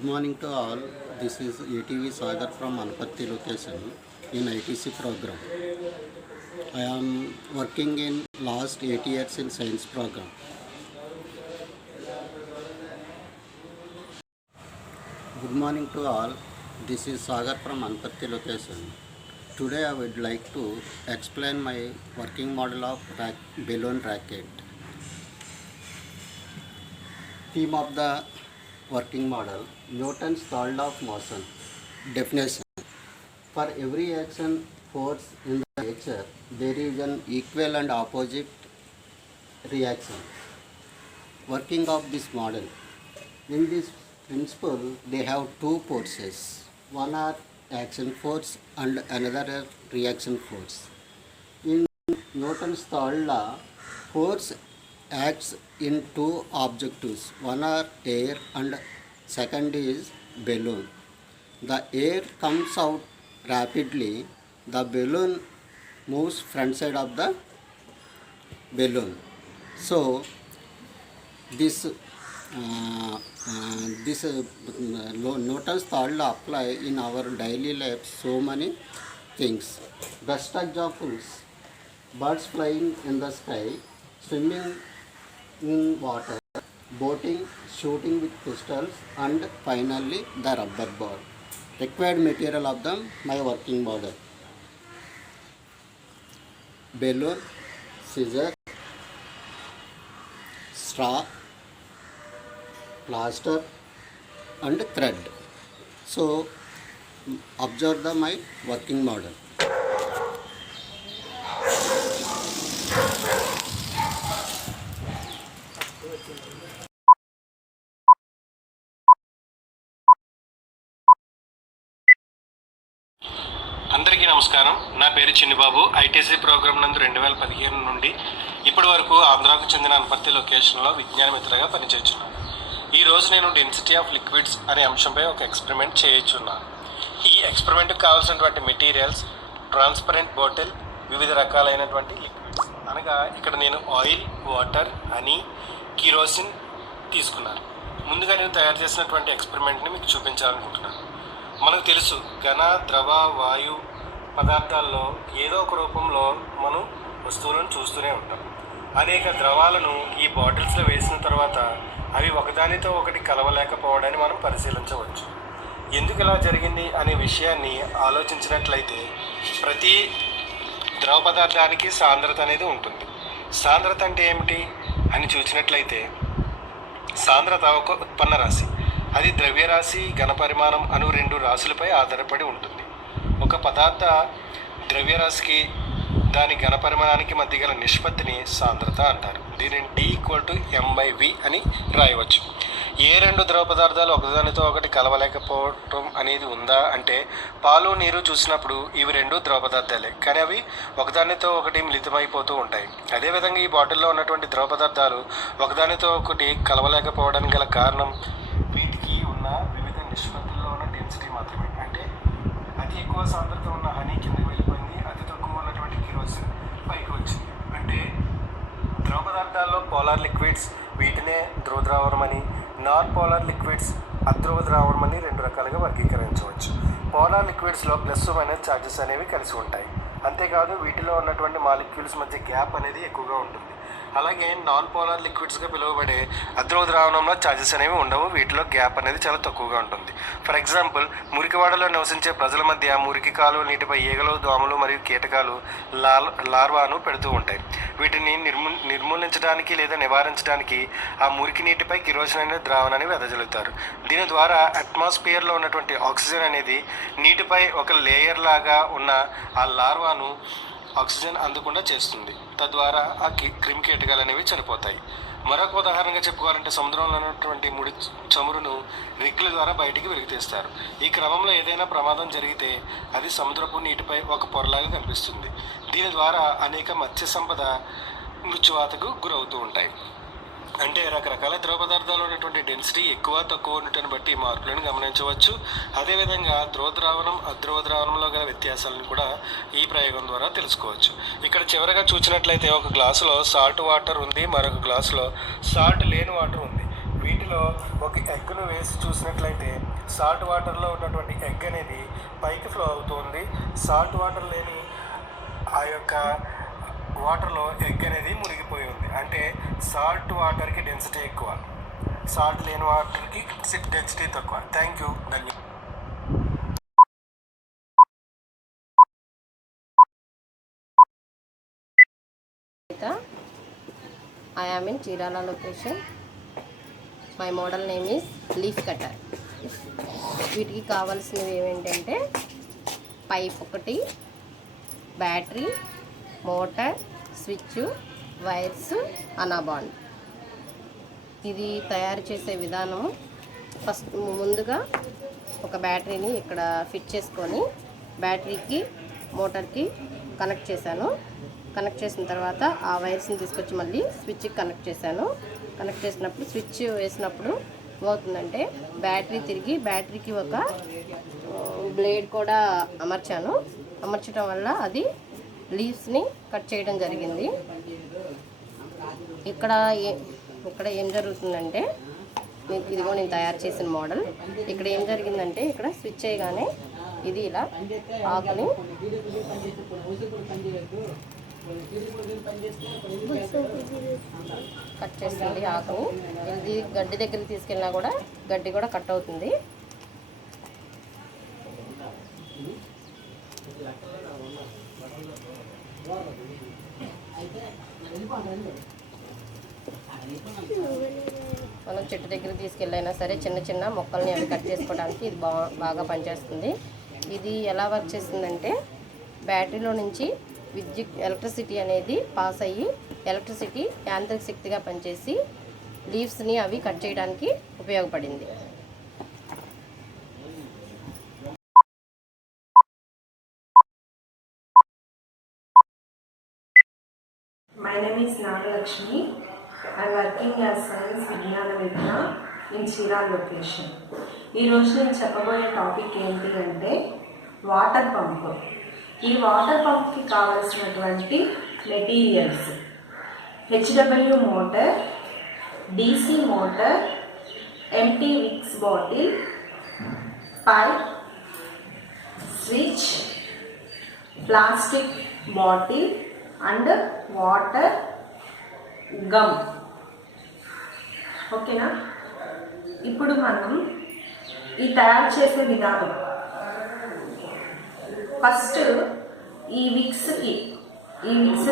Good morning to all. This is ATV Sagar from Anpatti location in ITC program. I am working in last 8 years in science program. Good morning to all. This is Sagar from Anpatti location. Today I would like to explain my working model of balloon racket. Theme of the working model: Newton's third law of motion. Definition: for every action force in the nature, there is an equal and opposite reaction. Working of this model: in this principle, they have two forces. One are action force and another are reaction force. In Newton's third law, force acts in two objectives. One are air and second is balloon. The air comes out rapidly. The balloon moves front side of the balloon. So this Newton's third law apply in our daily life so many things. Best examples: birds flying in the sky, swimming in water, boating, shooting with pistols, and finally the rubber ball. Required material of my working model: balloon, scissors, straw, plaster and thread. So observe my working model. అందరికీ నమస్కారం. నా పేరు Chinnibabu. ITC programme నందు 2015 నుండి ఇప్పటి వరకు ఆంధ్రాకు చెందిన అనపర్తి లొకేషన్లో విజ్ఞాన మిత్రగా పనిచేస్తున్నాను. ఈరోజు నేను డెన్సిటీ ఆఫ్ లిక్విడ్స్ అనే అంశంపై ఒక ఎక్స్పెరిమెంట్ చేయించున్నాను. ఈ ఎక్స్పెరిమెంట్కి కావాల్సినటువంటి మెటీరియల్స్ ట్రాన్స్పరెంట్ బాటిల్, వివిధ రకాలైనటువంటి లిక్విడ్స్. అనగా ఇక్కడ నేను ఆయిల్, వాటర్, హనీ, కిరోసిన్ తీసుకున్నాను. ముందుగా నేను తయారు చేసినటువంటి ఎక్స్పెరిమెంట్ని మీకు చూపించాలనుకుంటున్నాను. మనకు తెలుసు, ఘన, ద్రవ, వాయు పదార్థాల్లో ఏదో ఒక రూపంలో మనం వస్తువులను చూస్తూనే ఉంటాం. అనేక ద్రవాలను ఈ బాటిల్స్లో వేసిన తర్వాత అవి ఒకదానితో ఒకటి కలవలేకపోవడాన్ని మనం పరిశీలించవచ్చు. ఎందుకు ఇలా జరిగింది అనే విషయాన్ని ఆలోచించినట్లయితే ప్రతి ద్రవ పదార్థానికి సాంద్రత అనేది ఉంటుంది. సాంద్రత అంటే ఏమిటి అని చూసినట్లయితే సాంద్రత ఒక ఉత్పన్న రాశి. అది ద్రవ్యరాశి, ఘనపరిమాణం అను రెండు రాశులపై ఆధారపడి ఉంటుంది. ఒక పదార్థ ద్రవ్యరాశికి దాని ఘనపరిమాణానికి మధ్య గల నిష్పత్తిని సాంద్రత అంటారు. దీనిని D=m/v అని రాయవచ్చు. ఏ రెండు ద్రవ పదార్థాలు ఒకదానితో ఒకటి కలవలేకపోవటం అనేది ఉందా అంటే, పాలు, నీరు చూసినప్పుడు ఇవి రెండు ద్రవ పదార్థాలే, కానీ అవి ఒకదానితో ఒకటి మిళితమైపోతూ ఉంటాయి. అదేవిధంగా ఈ బాటిల్లో ఉన్నటువంటి ద్రవ పదార్థాలు ఒకదానితో ఒకటి కలవలేకపోవడానికి గల కారణం వీటికి ఉన్న వివిధ నిష్పత్తుల్లో ఉన్న డెన్సిటీ మాత్రమే. అంటే అతి ఎక్కువ సాంద్రత ఉన్న హనీ కిందకి వెళ్ళిపోయింది, అతి తక్కువ ఉన్నటువంటి కిరోసిన్ పైకి వచ్చింది. అంటే ద్రవ పదార్థాల్లో పోలార్ లిక్విడ్స్, వీటినే ధ్రువ ద్రావణం అని, నాన్ పోలార్ లిక్విడ్స్, అధ్రువ ద్రావణం అని రెండు రకాలుగా వర్గీకరించవచ్చు. పోలార్ లిక్విడ్స్లో ప్లస్ మైనస్ ఛార్జెస్ అనేవి కలిసి ఉంటాయి. అంతేకాదు వీటిలో ఉన్నటువంటి మాలిక్యూల్స్ మధ్య గ్యాప్ అనేది ఎక్కువగా ఉంటుంది. అలాగే నాన్ పోలార్ లిక్విడ్స్గా పిలువబడే అధ్రువ ద్రావణంలో ఛార్జెస్ అనేవి ఉండవు. వీటిలో గ్యాప్ అనేది చాలా తక్కువగా ఉంటుంది. ఫర్ ఎగ్జాంపుల్, మురికివాడలో నివసించే ప్రజల మధ్య మురికి కాలువ నీటిపై ఈగలు, దోమలు మరియు కీటకాలు లార్వాను పెడుతూ ఉంటాయి. వీటిని నిర్మూలించడానికి లేదా నివారించడానికి ఆ మురికి నీటిపై కిరోసిన్ అనే ద్రావణాన్ని వెదజల్లుతారు. దీని ద్వారా అట్మాస్ఫియర్లో ఉన్నటువంటి ఆక్సిజన్ అనేది నీటిపై ఒక లేయర్ లాగా ఉన్న ఆ లార్వాను ఆక్సిజన్ అందకుండా చేస్తుంది. తద్వారా ఆ క్రిమి కీటకాలు అనేవి చనిపోతాయి. మరొక ఉదాహరణగా చెప్పుకోవాలంటే, సముద్రంలో ఉన్నటువంటి ముడి చమురును రిగ్ల ద్వారా బయటికి వెలికితీస్తారు. ఈ క్రమంలో ఏదైనా ప్రమాదం జరిగితే అది సముద్రపు నీటిపై ఒక పొరలాగా కనిపిస్తుంది. దీని ద్వారా అనేక మత్స్య సంపద మృత్యువాతకు గురవుతూ ఉంటాయి. అంటే రకరకాల ద్రవ పదార్థాలు ఉన్నటువంటి డెన్సిటీ ఎక్కువ తక్కువ ఉండటాన్ని బట్టి మార్పులను గమనించవచ్చు. అదేవిధంగా ధ్రువ ద్రావణం, అధ్రువ ద్రావణంలో గల వ్యత్యాసాలను కూడా ఈ ప్రయోగం ద్వారా తెలుసుకోవచ్చు. ఇక్కడ చివరగా చూసినట్లయితే ఒక గ్లాసులో సాల్ట్ వాటర్ ఉంది, మరొక గ్లాసులో సాల్ట్ లేని వాటర్ ఉంది. వీటిలో ఒక ఎగ్ను వేసి చూసినట్లయితే సాల్ట్ వాటర్లో ఉన్నటువంటి ఎగ్ అనేది పైకి ఫ్లో అవుతుంది. సాల్ట్ వాటర్ లేని ఆ యొక్క వాటర్లో ఎగ్ అనేది మునిగిపోయి ఉంది. అంటే సాల్ట్ వాటర్కి డెన్సిటీ ఎక్కువ, సాల్ట్ లేని వాటర్కి డెన్సిటీ తక్కువ. థ్యాంక్ యూ, ధన్యవాదాలు. I am in Chirala location. My model name is leaf cutter. వీటికి కావాల్సినవి ఏమేంటంటే పైప్ ఒకటి, battery, motor, switch, wires, Anabond. ఇది తయారు చేసే విధానం ఫస్ట్ ముందుగా ఒక బ్యాటరీని ఇక్కడ ఫిట్ చేసుకొని బ్యాటరీకి మోటార్కి కనెక్ట్ చేశాను. కనెక్ట్ చేసిన తర్వాత ఆ వైర్స్ని తీసుకొచ్చి మళ్ళీ స్విచ్కి కనెక్ట్ చేశాను. కనెక్ట్ చేసినప్పుడు స్విచ్ వేసినప్పుడు ఏమవుతుందంటే బ్యాటరీ తిరిగి బ్యాటరీకి ఒక బ్లేడ్ కూడా అమర్చాను. అమర్చడం వల్ల అది లీవ్స్ని కట్ చేయడం జరిగింది. ఇక్కడ ఏం జరుగుతుందంటే ఇదిగో నేను తయారు చేసిన మోడల్. ఇక్కడ ఏం జరిగిందంటే ఇక్కడ స్విచ్ చేయగానే ఇది ఇలా ఆకుని కట్ చేస్తుంది. ఆకుని ఇది గడ్డి దగ్గరికి తీసుకెళ్ళినా కూడా గడ్డి కూడా కట్ అవుతుంది. మనం చెట్టు దగ్గర తీసుకెళ్ళైనా సరే చిన్న చిన్న మొక్కల్ని అవి కట్ చేసుకోవడానికి ఇది బాగా పనిచేస్తుంది. ఇది ఎలా వర్క్ చేస్తుందంటే బ్యాటరీలో నుంచి ఎలక్ట్రిసిటీ అనేది పాస్ అయ్యి ఎలక్ట్రిసిటీ యాంత్రిక శక్తిగా పనిచేసి లీవ్స్ని అవి కట్ చేయడానికి ఉపయోగపడింది. My name is Nagalakshmi. I am working as Science Vijnana Mitra in Chirala location. ఈ రోజు నేను చెప్పబోయే టాపిక్ ఏంటి అంటే వాటర్ పంప్. ఈ వాటర్ పంప్కి కావలసినటువంటి materials HW motor, DC motor, empty Vicks bottle, pipe, switch, plastic bottle and water, gum. ఓకేనా? ఇప్పుడు మనం ఈ తయారు చేసే విధానం ఫస్ట్ ఈ విక్స్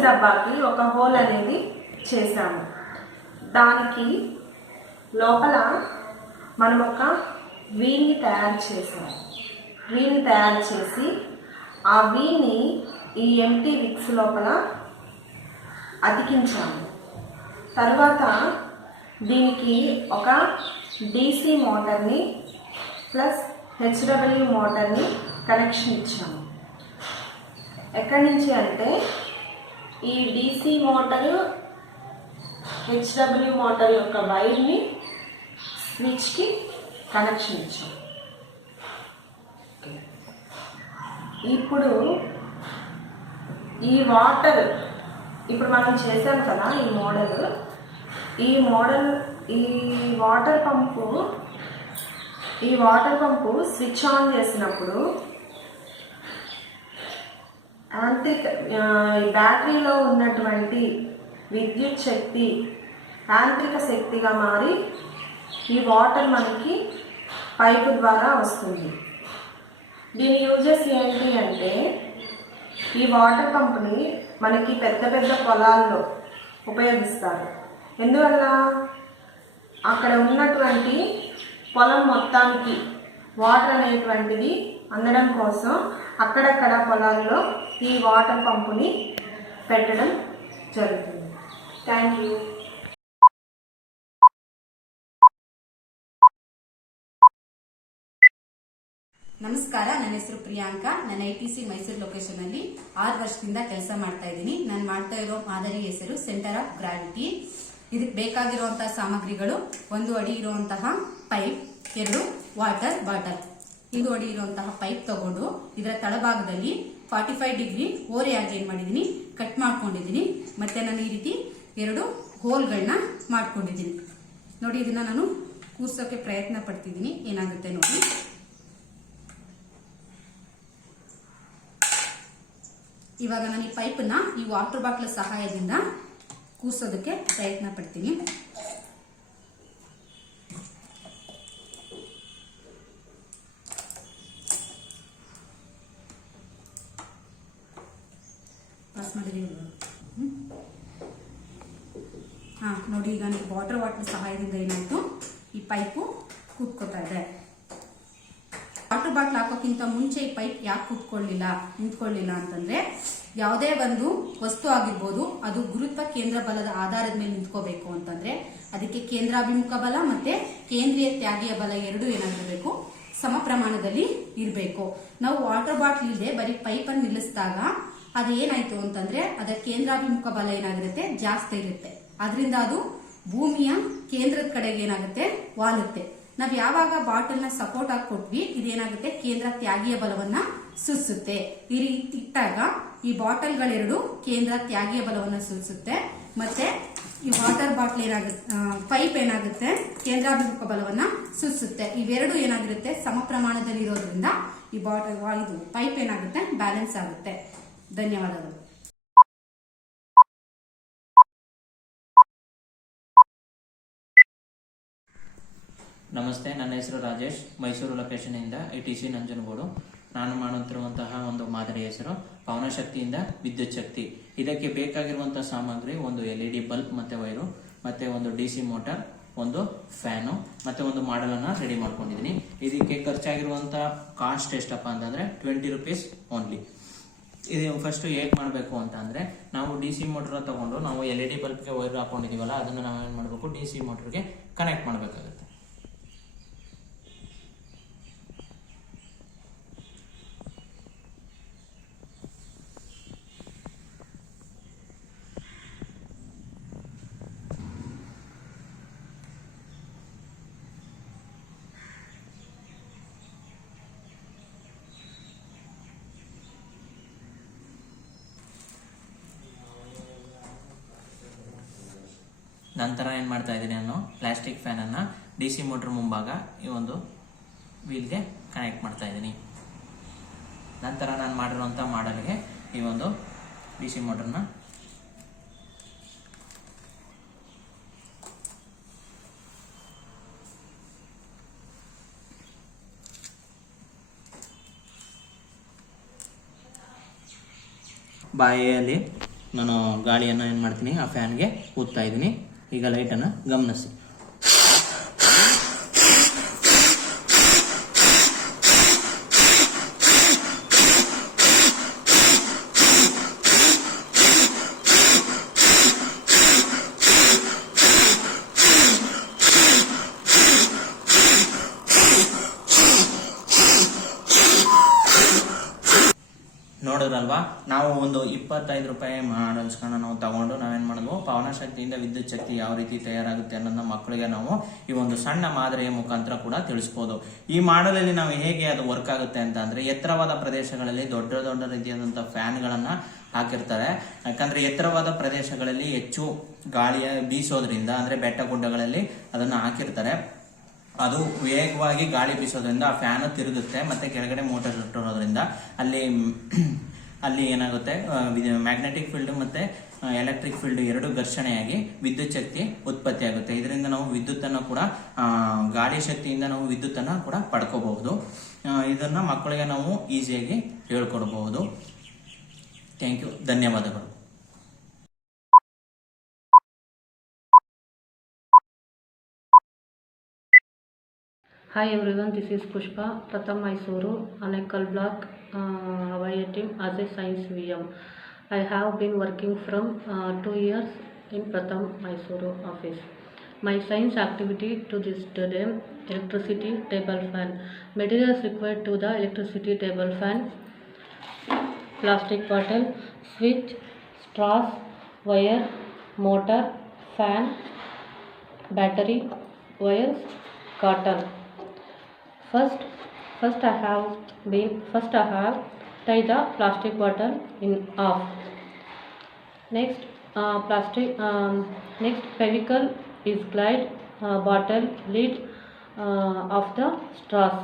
డబ్బాకి ఒక హోల్ అనేది చేసాము. దానికి లోపల మనం ఒక వీల్ని తయారు చేసాము. వీల్ని తయారు చేసి ఆ వీల్ని ఈ ఎంటీ విక్స్ లోపల అతికించాము. తర్వాత దీనికి ఒక డీసీ మోటార్ని ప్లస్ హెచ్డబ్ల్యూ మోటార్ని కనెక్షన్ ఇచ్చాము. ఎక్కడి నుంచి అంటే ఈ డీసీ మోటారు హెచ్డబ్ల్యూ మోటార్ యొక్క వైర్ని స్విచ్కి కనెక్షన్ ఇచ్చాము. ఇప్పుడు ఈ వాటర్ ఇప్పుడు మనం చేసాం కదా ఈ వాటర్ పంపు స్విచ్ ఆన్ చేసినప్పుడు బ్యాటరీలో ఉన్నటువంటి విద్యుత్ శక్తి యాంత్రిక శక్తిగా మారి ఈ వాటర్ మనకి పైపు ద్వారా వస్తుంది. దీని యూజెస్ ఏంటి అంటే ఈ వాటర్ పంప్ని మనకి పెద్ద పెద్ద పొలాల్లో ఉపయోగిస్తారు. ఎందువల్ల అక్కడ ఉన్నటువంటి పొలం మొత్తానికి వాటర్ అనేటువంటిది అందడం కోసం అక్కడక్కడ పొలాల్లో ఈ వాటర్ పంపుని పెట్టడం జరుగుతుంది. Thank you. ನಮಸ್ಕಾರ, ನನ್ನ ಹೆಸರು ಪ್ರಿಯಾಂಕಾ. ನಾನು ITC ಮೈಸೂರು ಲೊಕೇಶನ್ ಅಲ್ಲಿ 6 ವರ್ಷದಿಂದ ಕೆಲಸ ಮಾಡ್ತಾ ಇದ್ದೀನಿ. ನಾನು ಮಾಡ್ತಾ ಇರೋ ಮಾದರಿ ಹೆಸರು ಸೆಂಟರ್ ಆಫ್ ಗ್ರಾವಿಟಿ. ಇದಕ್ಕೆ ಬೇಕಾಗಿರುವಂತಹ ಸಾಮಗ್ರಿಗಳು 1 ಅಡಿ ಇರುವಂತಹ ಪೈಪ್, 2 ವಾಟರ್ ಬಾಟಲ್. 1 ಅಡಿ ಇರುವಂತಹ ಪೈಪ್ ತಗೊಂಡು ಇದರ ತಳಭಾಗದಲ್ಲಿ 45 ಡಿಗ್ರಿ ಓರೆಯಾಗಿ ಏನ್ ಮಾಡಿದೀನಿ, ಕಟ್ ಮಾಡ್ಕೊಂಡಿದ್ದೀನಿ. ಮತ್ತೆ ನಾನು ಈ ರೀತಿ 2 ಹೋಲ್ಗಳನ್ನ ಮಾಡ್ಕೊಂಡಿದ್ದೀನಿ. ನೋಡಿ, ಇದನ್ನ ನಾನು ಕೂರ್ಸೋಕೆ ಪ್ರಯತ್ನ ಪಡ್ತಿದ್ದೀನಿ, ಏನಾಗುತ್ತೆ ನೋಡಿ. ಇವಾಗ ನಾನು ಈ ಪೈಪನ್ನ ಈ ವಾಟರ್ ಬಾಟ್ಲ್ ಸಹಾಯದಿಂದ ಕೂರ್ಸೋದಕ್ಕೆ ಪ್ರಯತ್ನ ಪಡ್ತೀನಿ. ನೋಡಿ, ಈಗ ನೀವು ವಾಟರ್ ಬಾಟ್ಲ್ ಸಹಾಯದಿಂದ ಏನಾಯ್ತು, ಈ ಪೈಪು ಕೂತ್ಕೋತಾ ಇದೆ. ವಾಟರ್ ಬಾಟ್ಲ್ ಹಾಕೋಕ್ಕಿಂತ ಮುಂಚೆ ಈ ಪೈಪ್ ಯಾಕೆ ನಿಂತ್ಕೊಳ್ಳಿಲ್ಲ ಅಂತಂದ್ರೆ, ಯಾವುದೇ ಒಂದು ವಸ್ತು ಆಗಿರ್ಬೋದು ಅದು ಗುರುತ್ವ ಕೇಂದ್ರ ಬಲದ ಆಧಾರದ ಮೇಲೆ ನಿಂತ್ಕೋಬೇಕು ಅಂತಂದ್ರೆ ಅದಕ್ಕೆ ಕೇಂದ್ರಾಭಿಮುಖ ಬಲ ಮತ್ತೆ ಕೇಂದ್ರೀಯ ತ್ಯಾಗೀಯ ಬಲ ಎರಡೂ ಏನಾಗಿರಬೇಕು, ಸಮ ಪ್ರಮಾಣದಲ್ಲಿ ಇರಬೇಕು. ನಾವು ವಾಟರ್ ಬಾಟ್ಲ್ ಇಲ್ಲದೆ ಬರೀ ಪೈಪ್ ಅನ್ನು ನಿಲ್ಲಿಸಿದಾಗ ಅದು ಏನಾಯ್ತು ಅಂತಂದ್ರೆ ಅದರ ಕೇಂದ್ರಾಭಿಮುಖ ಬಲ ಏನಾಗಿರುತ್ತೆ, ಜಾಸ್ತಿ ಇರುತ್ತೆ. ಅದರಿಂದ ಅದು ಭೂಮಿಯ ಕೇಂದ್ರದ ಕಡೆಗೆ ಏನಾಗುತ್ತೆ, ವಾಲುತ್ತೆ. ನಾವ್ ಯಾವಾಗ ಬಾಟಲ್ ನ ಸಪೋರ್ಟ್ ಆಗಿ ಕೊಟ್ವಿ, ಇದೇನಾಗುತ್ತೆ, ಕೇಂದ್ರ ತ್ಯಾಗೀಯ ಬಲವನ್ನ ಸೂಚಿಸುತ್ತೆ. ಈ ರೀತಿ ಇಟ್ಟಾಗ ಈ ಬಾಟಲ್ಗಳೆರಡು ಕೇಂದ್ರ ತ್ಯಾಗೀಯ ಬಲವನ್ನ ಸೂಚಿಸುತ್ತೆ. ಮತ್ತೆ ಈ ವಾಟರ್ ಬಾಟ್ಲ್ ಪೈಪ್ ಏನಾಗುತ್ತೆ, ಕೇಂದ್ರಾಭಿಮುಖ ಬಲವನ್ನ ಸೂಚಿಸುತ್ತೆ. ಇವೆರಡು ಏನಾಗಿರುತ್ತೆ, ಸಮ ಪ್ರಮಾಣದಲ್ಲಿ ಇರೋದ್ರಿಂದ ಈ ಇದು ಪೈಪ್ ಏನಾಗುತ್ತೆ, ಬ್ಯಾಲೆನ್ಸ್ ಆಗುತ್ತೆ. ಧನ್ಯವಾದಗಳು. ನಮಸ್ತೆ, ನನ್ನ ಹೆಸರು ರಾಜೇಶ್, ಮೈಸೂರು ಲೊಕೇಶನಿಂದ ITC ನಂಜನಗೂಡು. ನಾನು ಮಾಡುತ್ತಿರುವಂತಹ ಒಂದು ಮಾದರಿ ಹೆಸರು ಪವನಶಕ್ತಿಯಿಂದ ವಿದ್ಯುತ್ ಶಕ್ತಿ. ಇದಕ್ಕೆ ಬೇಕಾಗಿರುವಂತಹ ಸಾಮಗ್ರಿ ಒಂದು LED ಬಲ್ಬ್ ಮತ್ತೆ ವೈರು, ಮತ್ತೆ ಒಂದು DC ಮೋಟಾರ್, ಒಂದು ಫ್ಯಾನು, ಮತ್ತೆ ಒಂದು ಮಾಡೆಲ್ ಅನ್ನ ರೆಡಿ ಮಾಡ್ಕೊಂಡಿದ್ದೀನಿ. ಇದಕ್ಕೆ ಖರ್ಚಾಗಿರುವಂತಹ ಕಾಸ್ಟ್ ಎಷ್ಟಪ್ಪ ಅಂತಂದ್ರೆ 20 ರೂಪೀಸ್ ಓನ್ಲಿ. ಇದು ಫಸ್ಟ್ ಹೇಗೆ ಮಾಡಬೇಕು ಅಂತ ಅಂದ್ರೆ, ನಾವು DC ಮೋಟರ್ ತಗೊಂಡು ನಾವು LED ಬಲ್ಬ್ಗೆ ವೈರ್ ಹಾಕೊಂಡಿದೀವಲ್ಲ, ಅದನ್ನ ನಾವೇನ್ ಮಾಡಬೇಕು, DC ಮೋಟರ್ಗೆ ಕನೆಕ್ಟ್ ಮಾಡಬೇಕಾಗುತ್ತೆ. ನಂತರ ಏನು ಮಾಡ್ತಾ ಇದ್ದೀನಿ, ನಾನು ಪ್ಲಾಸ್ಟಿಕ್ ಫ್ಯಾನ್ ಅನ್ನ DC ಮೋಟರ್ ಮುಂಭಾಗ ಈ ಒಂದು ವೀಲ್ಗೆ ಕನೆಕ್ಟ್ ಮಾಡ್ತಾ ಇದ್ದೀನಿ. ನಂತರ ನಾನು ಮಾಡಿರುವಂಥ ಮಾಡಲ್ಗೆ ಈ ಒಂದು DC ಮೋಟರ್ನ ಬಾಯಿಯಲ್ಲಿ ನಾನು ಗಾಳಿಯನ್ನು ಏನು ಮಾಡ್ತೀನಿ, ಆ ಫ್ಯಾನ್ಗೆ ಊದ್ತಾ ಇದ್ದೀನಿ. ಈಗ ಲೈಟನ್ನು ಗಮನಿಸಿ. ನೋಡಿದ್ರಲ್ವಾ, ನಾವು ಒಂದು 25 ರೂಪಾಯಿ ಮಾಡಲ್ಸ್ಗಳನ್ನ ನಾವು ತಗೊಂಡು ನಾವೇನ್ ಮಾಡಿದ್ವು, ಪವನಶಕ್ತಿಯಿಂದ ವಿದ್ಯುತ್ ಶಕ್ತಿ ಯಾವ ರೀತಿ ತಯಾರಾಗುತ್ತೆ ಅನ್ನೋದನ್ನ ಮಕ್ಕಳಿಗೆ ನಾವು ಈ ಒಂದು ಸಣ್ಣ ಮಾದರಿಯ ಮುಖಾಂತರ ಕೂಡ ತಿಳಿಸಬಹುದು. ಈ ಮಾಡಲಲ್ಲಿ ನಾವು ಹೇಗೆ ಅದು ವರ್ಕ್ ಆಗುತ್ತೆ ಅಂತ ಅಂದ್ರೆ, ಎತ್ತರವಾದ ಪ್ರದೇಶಗಳಲ್ಲಿ ದೊಡ್ಡ ದೊಡ್ಡ ರೀತಿಯಾದಂತಹ ಫ್ಯಾನ್ಗಳನ್ನ ಹಾಕಿರ್ತಾರೆ. ಯಾಕಂದ್ರೆ ಎತ್ತರವಾದ ಪ್ರದೇಶಗಳಲ್ಲಿ ಹೆಚ್ಚು ಗಾಳಿಯ ಬೀಸೋದ್ರಿಂದ, ಅಂದ್ರೆ ಬೆಟ್ಟ ಗುಡ್ಡಗಳಲ್ಲಿ ಅದನ್ನ ಹಾಕಿರ್ತಾರೆ. ಅದು ವೇಗವಾಗಿ ಗಾಳಿ ಬೀಸೋದ್ರಿಂದ ಆ ಫ್ಯಾನ್ ತಿರುಗುತ್ತೆ, ಮತ್ತೆ ಕೆಳಗಡೆ ಮೋಟರ್ ಇಟ್ಟಿರೋದ್ರಿಂದ ಅಲ್ಲಿ ಏನಾಗುತ್ತೆ, ಮ್ಯಾಗ್ನೆಟಿಕ್ ಫೀಲ್ಡ್ ಮತ್ತೆ ಎಲೆಕ್ಟ್ರಿಕ್ ಫೀಲ್ಡ್ ಎರಡು ಘರ್ಷಣೆಯಾಗಿ ವಿದ್ಯುತ್ ಶಕ್ತಿ ಉತ್ಪತ್ತಿ ಆಗುತ್ತೆ. ಇದರಿಂದ ನಾವು ವಿದ್ಯುತ್ ಅನ್ನು ಕೂಡ, ಗಾಳಿ ಶಕ್ತಿಯಿಂದ ನಾವು ವಿದ್ಯುತ್ ಅನ್ನ ಕೂಡ ಪಡ್ಕೋಬಹುದು. ಇದನ್ನ ಮಕ್ಕಳಿಗೆ ನಾವು ಈಸಿಯಾಗಿ ಹೇಳ್ಕೊಡಬಹುದು. ಥ್ಯಾಂಕ್ ಯು, ಧನ್ಯವಾದಗಳು. Hi everyone, this is Pushpa, Pratham Mysuru, Anekal Block, Avaya team as a science VM. I have been working from 2 years in Pratham Mysuru office. My science activity to this today, electricity table fan. Materials required to the electricity table fan: plastic bottle, switch, straws, wire, motor, fan, battery, wires, cotton. First I have tie the plastic bottle in half. Next next pellicle is glide bottle lid of the straws.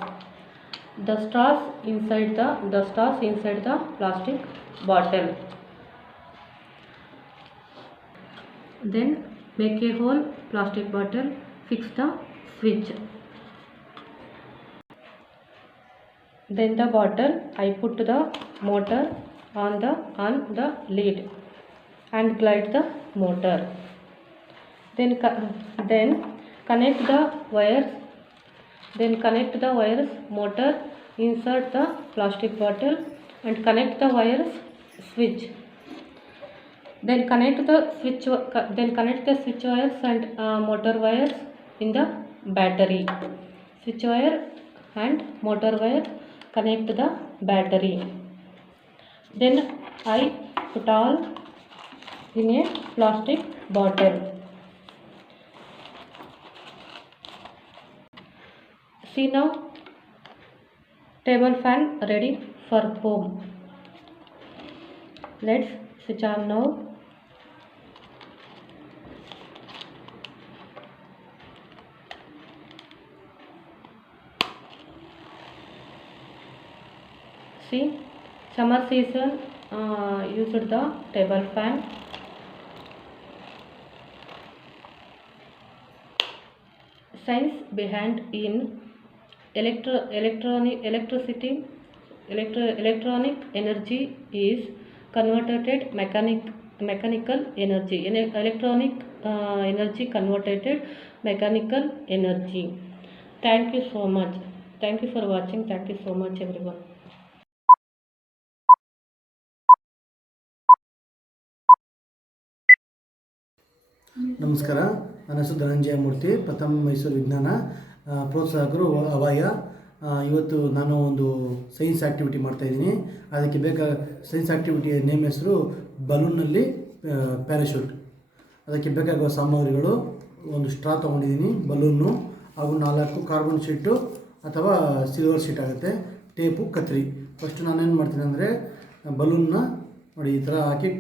The straws inside the plastic bottle. Then make a hole plastic bottle, fix the switch. Then the bottle, I put the motor on the lid and glide the motor. Then connect the wires. Motor, insert the plastic bottle and connect the wires switch. Then connect the switch wires and motor wires in the battery. Switch wire and motor wire connect the battery. Then I put all in a plastic bottle. See now, table fan ready for home. Let's switch on now. See, summer season used the table fan. Science behind in electronic energy is converted mechanical energy. Electronic energy converted mechanical energy. Thank you so much. Thank you for watching. Thank you so much, everyone. ನಮಸ್ಕಾರ, ನನ್ನ ಹೆಸರು ಧನಂಜಯ ಮೂರ್ತಿ, ಪ್ರಥಮ ಮೈಸೂರು ವಿಜ್ಞಾನ ಪ್ರೋತ್ಸಾಹಕರು ಅವಾಯ. ಇವತ್ತು ನಾನು ಒಂದು science activity ಮಾಡ್ತಾಯಿದ್ದೀನಿ. ಅದಕ್ಕೆ ಸೈನ್ಸ್ ಆ್ಯಕ್ಟಿವಿಟಿಯ ನೇಮ್ ಹೆಸರು ಬಲೂನ್ನಲ್ಲಿ ಪ್ಯಾರಾಶೂಟ್. ಅದಕ್ಕೆ ಬೇಕಾಗುವ ಸಾಮಗ್ರಿಗಳು: ಒಂದು ಸ್ಟ್ರಾ ತೊಗೊಂಡಿದ್ದೀನಿ, ಬಲೂನು ಹಾಗೂ 4 ಕಾರ್ಬನ್ ಶೀಟು ಅಥವಾ ಸಿಲ್ವರ್ ಶೀಟ್ ಆಗುತ್ತೆ, ಟೇಪು, ಕತ್ರಿ. ಫಸ್ಟು ನಾನೇನು ಮಾಡ್ತೀನಿ ಅಂದರೆ ಬಲೂನ್ನ ನೋಡಿ ಈ ಥರ ಹಾಕಿ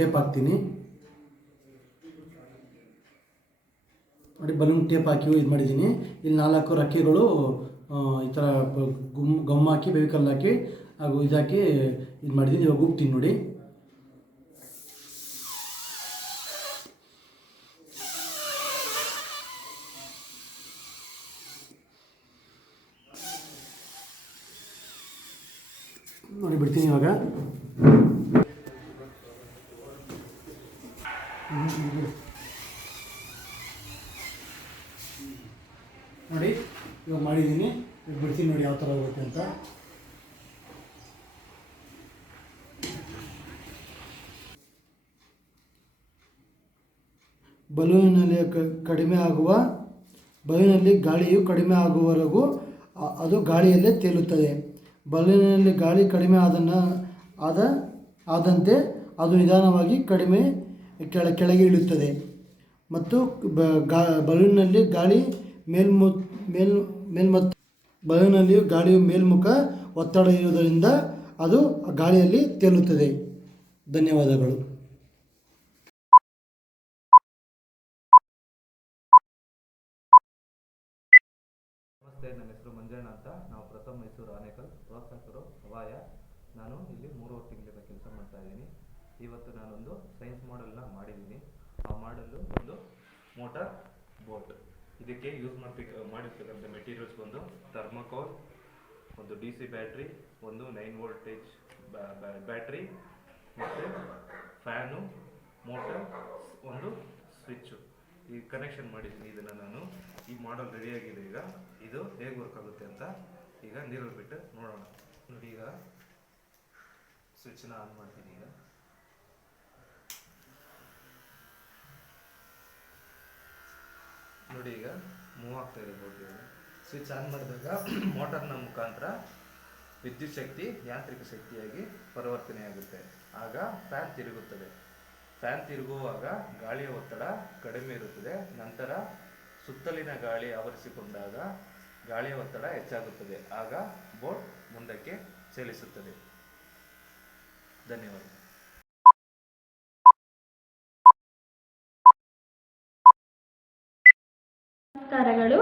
ಟೇಪ್ ಹಾಕ್ತೀನಿ. ನೋಡಿ ಬಲೂನ್ ಟೇಪ್ ಹಾಕಿ ಇದು ಮಾಡಿದ್ದೀನಿ. ಇಲ್ಲಿ 4 ರೆಕ್ಕೆಗಳು ಈ ಥರ ಗಮ್ ಹಾಕಿ ಬೇವಿಕಲ್ಲು ಹಾಕಿ ಹಾಗೂ ಇದಾಕಿ ಇದು ಮಾಡಿದ್ದೀನಿ. ಇವಾಗ ಉಗ್ತೀನಿ ನೋಡಿ. ನೋಡಿ ಬಿಡ್ತೀನಿ ಇವಾಗ. ನೋಡಿ ಇವಾಗ ಮಾಡಿದ್ದೀನಿ, ಇವಾಗ ಬಿಡ್ತೀನಿ ನೋಡಿ ಯಾವ ಥರ ಹೋಗುತ್ತೆ ಅಂತ. ಬಲೂನಿನಲ್ಲಿ ಗಾಳಿಯು ಕಡಿಮೆ ಆಗುವವರೆಗೂ ಅದು ಗಾಳಿಯಲ್ಲೇ ತೇಲುತ್ತದೆ. ಬಲೂನಿನಲ್ಲಿ ಗಾಳಿ ಕಡಿಮೆ ಆದಂತೆ ಅದು ನಿಧಾನವಾಗಿ ಕೆಳಗೆ ಇಳುತ್ತದೆ ಮತ್ತು ಬಲೂನಿನಲ್ಲಿ ಗಾಳಿಯು ಮೇಲ್ಮುಖ ಒತ್ತಡ ಇರುವುದರಿಂದ ಅದು ಗಾಳಿಯಲ್ಲಿ ತೇಲುತ್ತದೆ. ಧನ್ಯವಾದಗಳು. ನಮಸ್ತೆ, ನನ್ನ ಹೆಸರು ಮಂಜಣ್ಣ ಅಂತ. ನಾವು ಪ್ರಥಮ ಮೈಸೂರು ಆನೇಕಲ್ ಪ್ರೋತ್ಸಾಹಕರು ಅವಾಯ. ನಾನು ಇಲ್ಲಿ 3 ತಿಂಗಳಿಂದ ಕೆಲಸ ಮಾಡ್ತಾ ಇದ್ದೀನಿ. ಇವತ್ತು ನಾನೊಂದು ಸೈನ್ಸ್ ಮಾಡೆಲ್ನ ಮಾಡಿದ್ದೀನಿ. ಆ ಮಾಡಲ್ಲು ಒಂದು ಮೋಟಾರ್ ಬೋಟ್. ಇದಕ್ಕೆ ಯೂಸ್ ಮಾಡಿರ್ತಕ್ಕಂಥ ಮೆಟೀರಿಯಲ್ಸ್ ಬಂದು ಥರ್ಮೋಕೋಲ್, ಒಂದು DC ಬ್ಯಾಟ್ರಿ, ಒಂದು 9 ವೋಲ್ಟೇಜ್ ಬ್ಯಾಟ್ರಿ, ಮತ್ತು ಫ್ಯಾನು, ಮೋಟರ್, ಒಂದು ಸ್ವಿಚ್ಚು. ಈ ಕನೆಕ್ಷನ್ ಮಾಡಿದ್ದೀನಿ. ಇದನ್ನು ನಾನು ಈ ಮಾಡಲ್ ರೆಡಿಯಾಗಿದೆ. ಈಗ ಇದು ಹೇಗೆ ವರ್ಕ್ ಆಗುತ್ತೆ ಅಂತ ಈಗ ನೀರಲ್ಲಿ ಬಿಟ್ಟು ನೋಡೋಣ. ನೋಡಿ, ಈಗ ಸ್ವಿಚ್ನ ಆನ್ ಮಾಡ್ತೀನಿ. ಈಗ ನೋಡಿ, ಈಗ ಮೂವ್ ಆಗ್ತಾ ಇದೆ ಬೋಟ್. ಸ್ವಿಚ್ ಆನ್ ಮಾಡಿದಾಗ ಮೋಟಾರ್ನ ಮುಖಾಂತರ ವಿದ್ಯುತ್ ಶಕ್ತಿ ಯಾಂತ್ರಿಕ ಶಕ್ತಿಯಾಗಿ ಪರಿವರ್ತನೆ ಆಗುತ್ತೆ. ಆಗ ಫ್ಯಾನ್ ತಿರುಗುತ್ತದೆ. ಫ್ಯಾನ್ ತಿರುಗುವಾಗ ಗಾಳಿಯ ಒತ್ತಡ ಕಡಿಮೆ ಇರುತ್ತದೆ. ನಂತರ ಸುತ್ತಲಿನ ಗಾಳಿ ಆವರಿಸಿಕೊಂಡಾಗ ಗಾಳಿಯ ಒತ್ತಡ ಹೆಚ್ಚಾಗುತ್ತದೆ. ಆಗ ಬೋಟ್ ಮುಂದಕ್ಕೆ ಚಲಿಸುತ್ತದೆ. ಧನ್ಯವಾದ. ನಮಸ್ಕಾರಗಳು.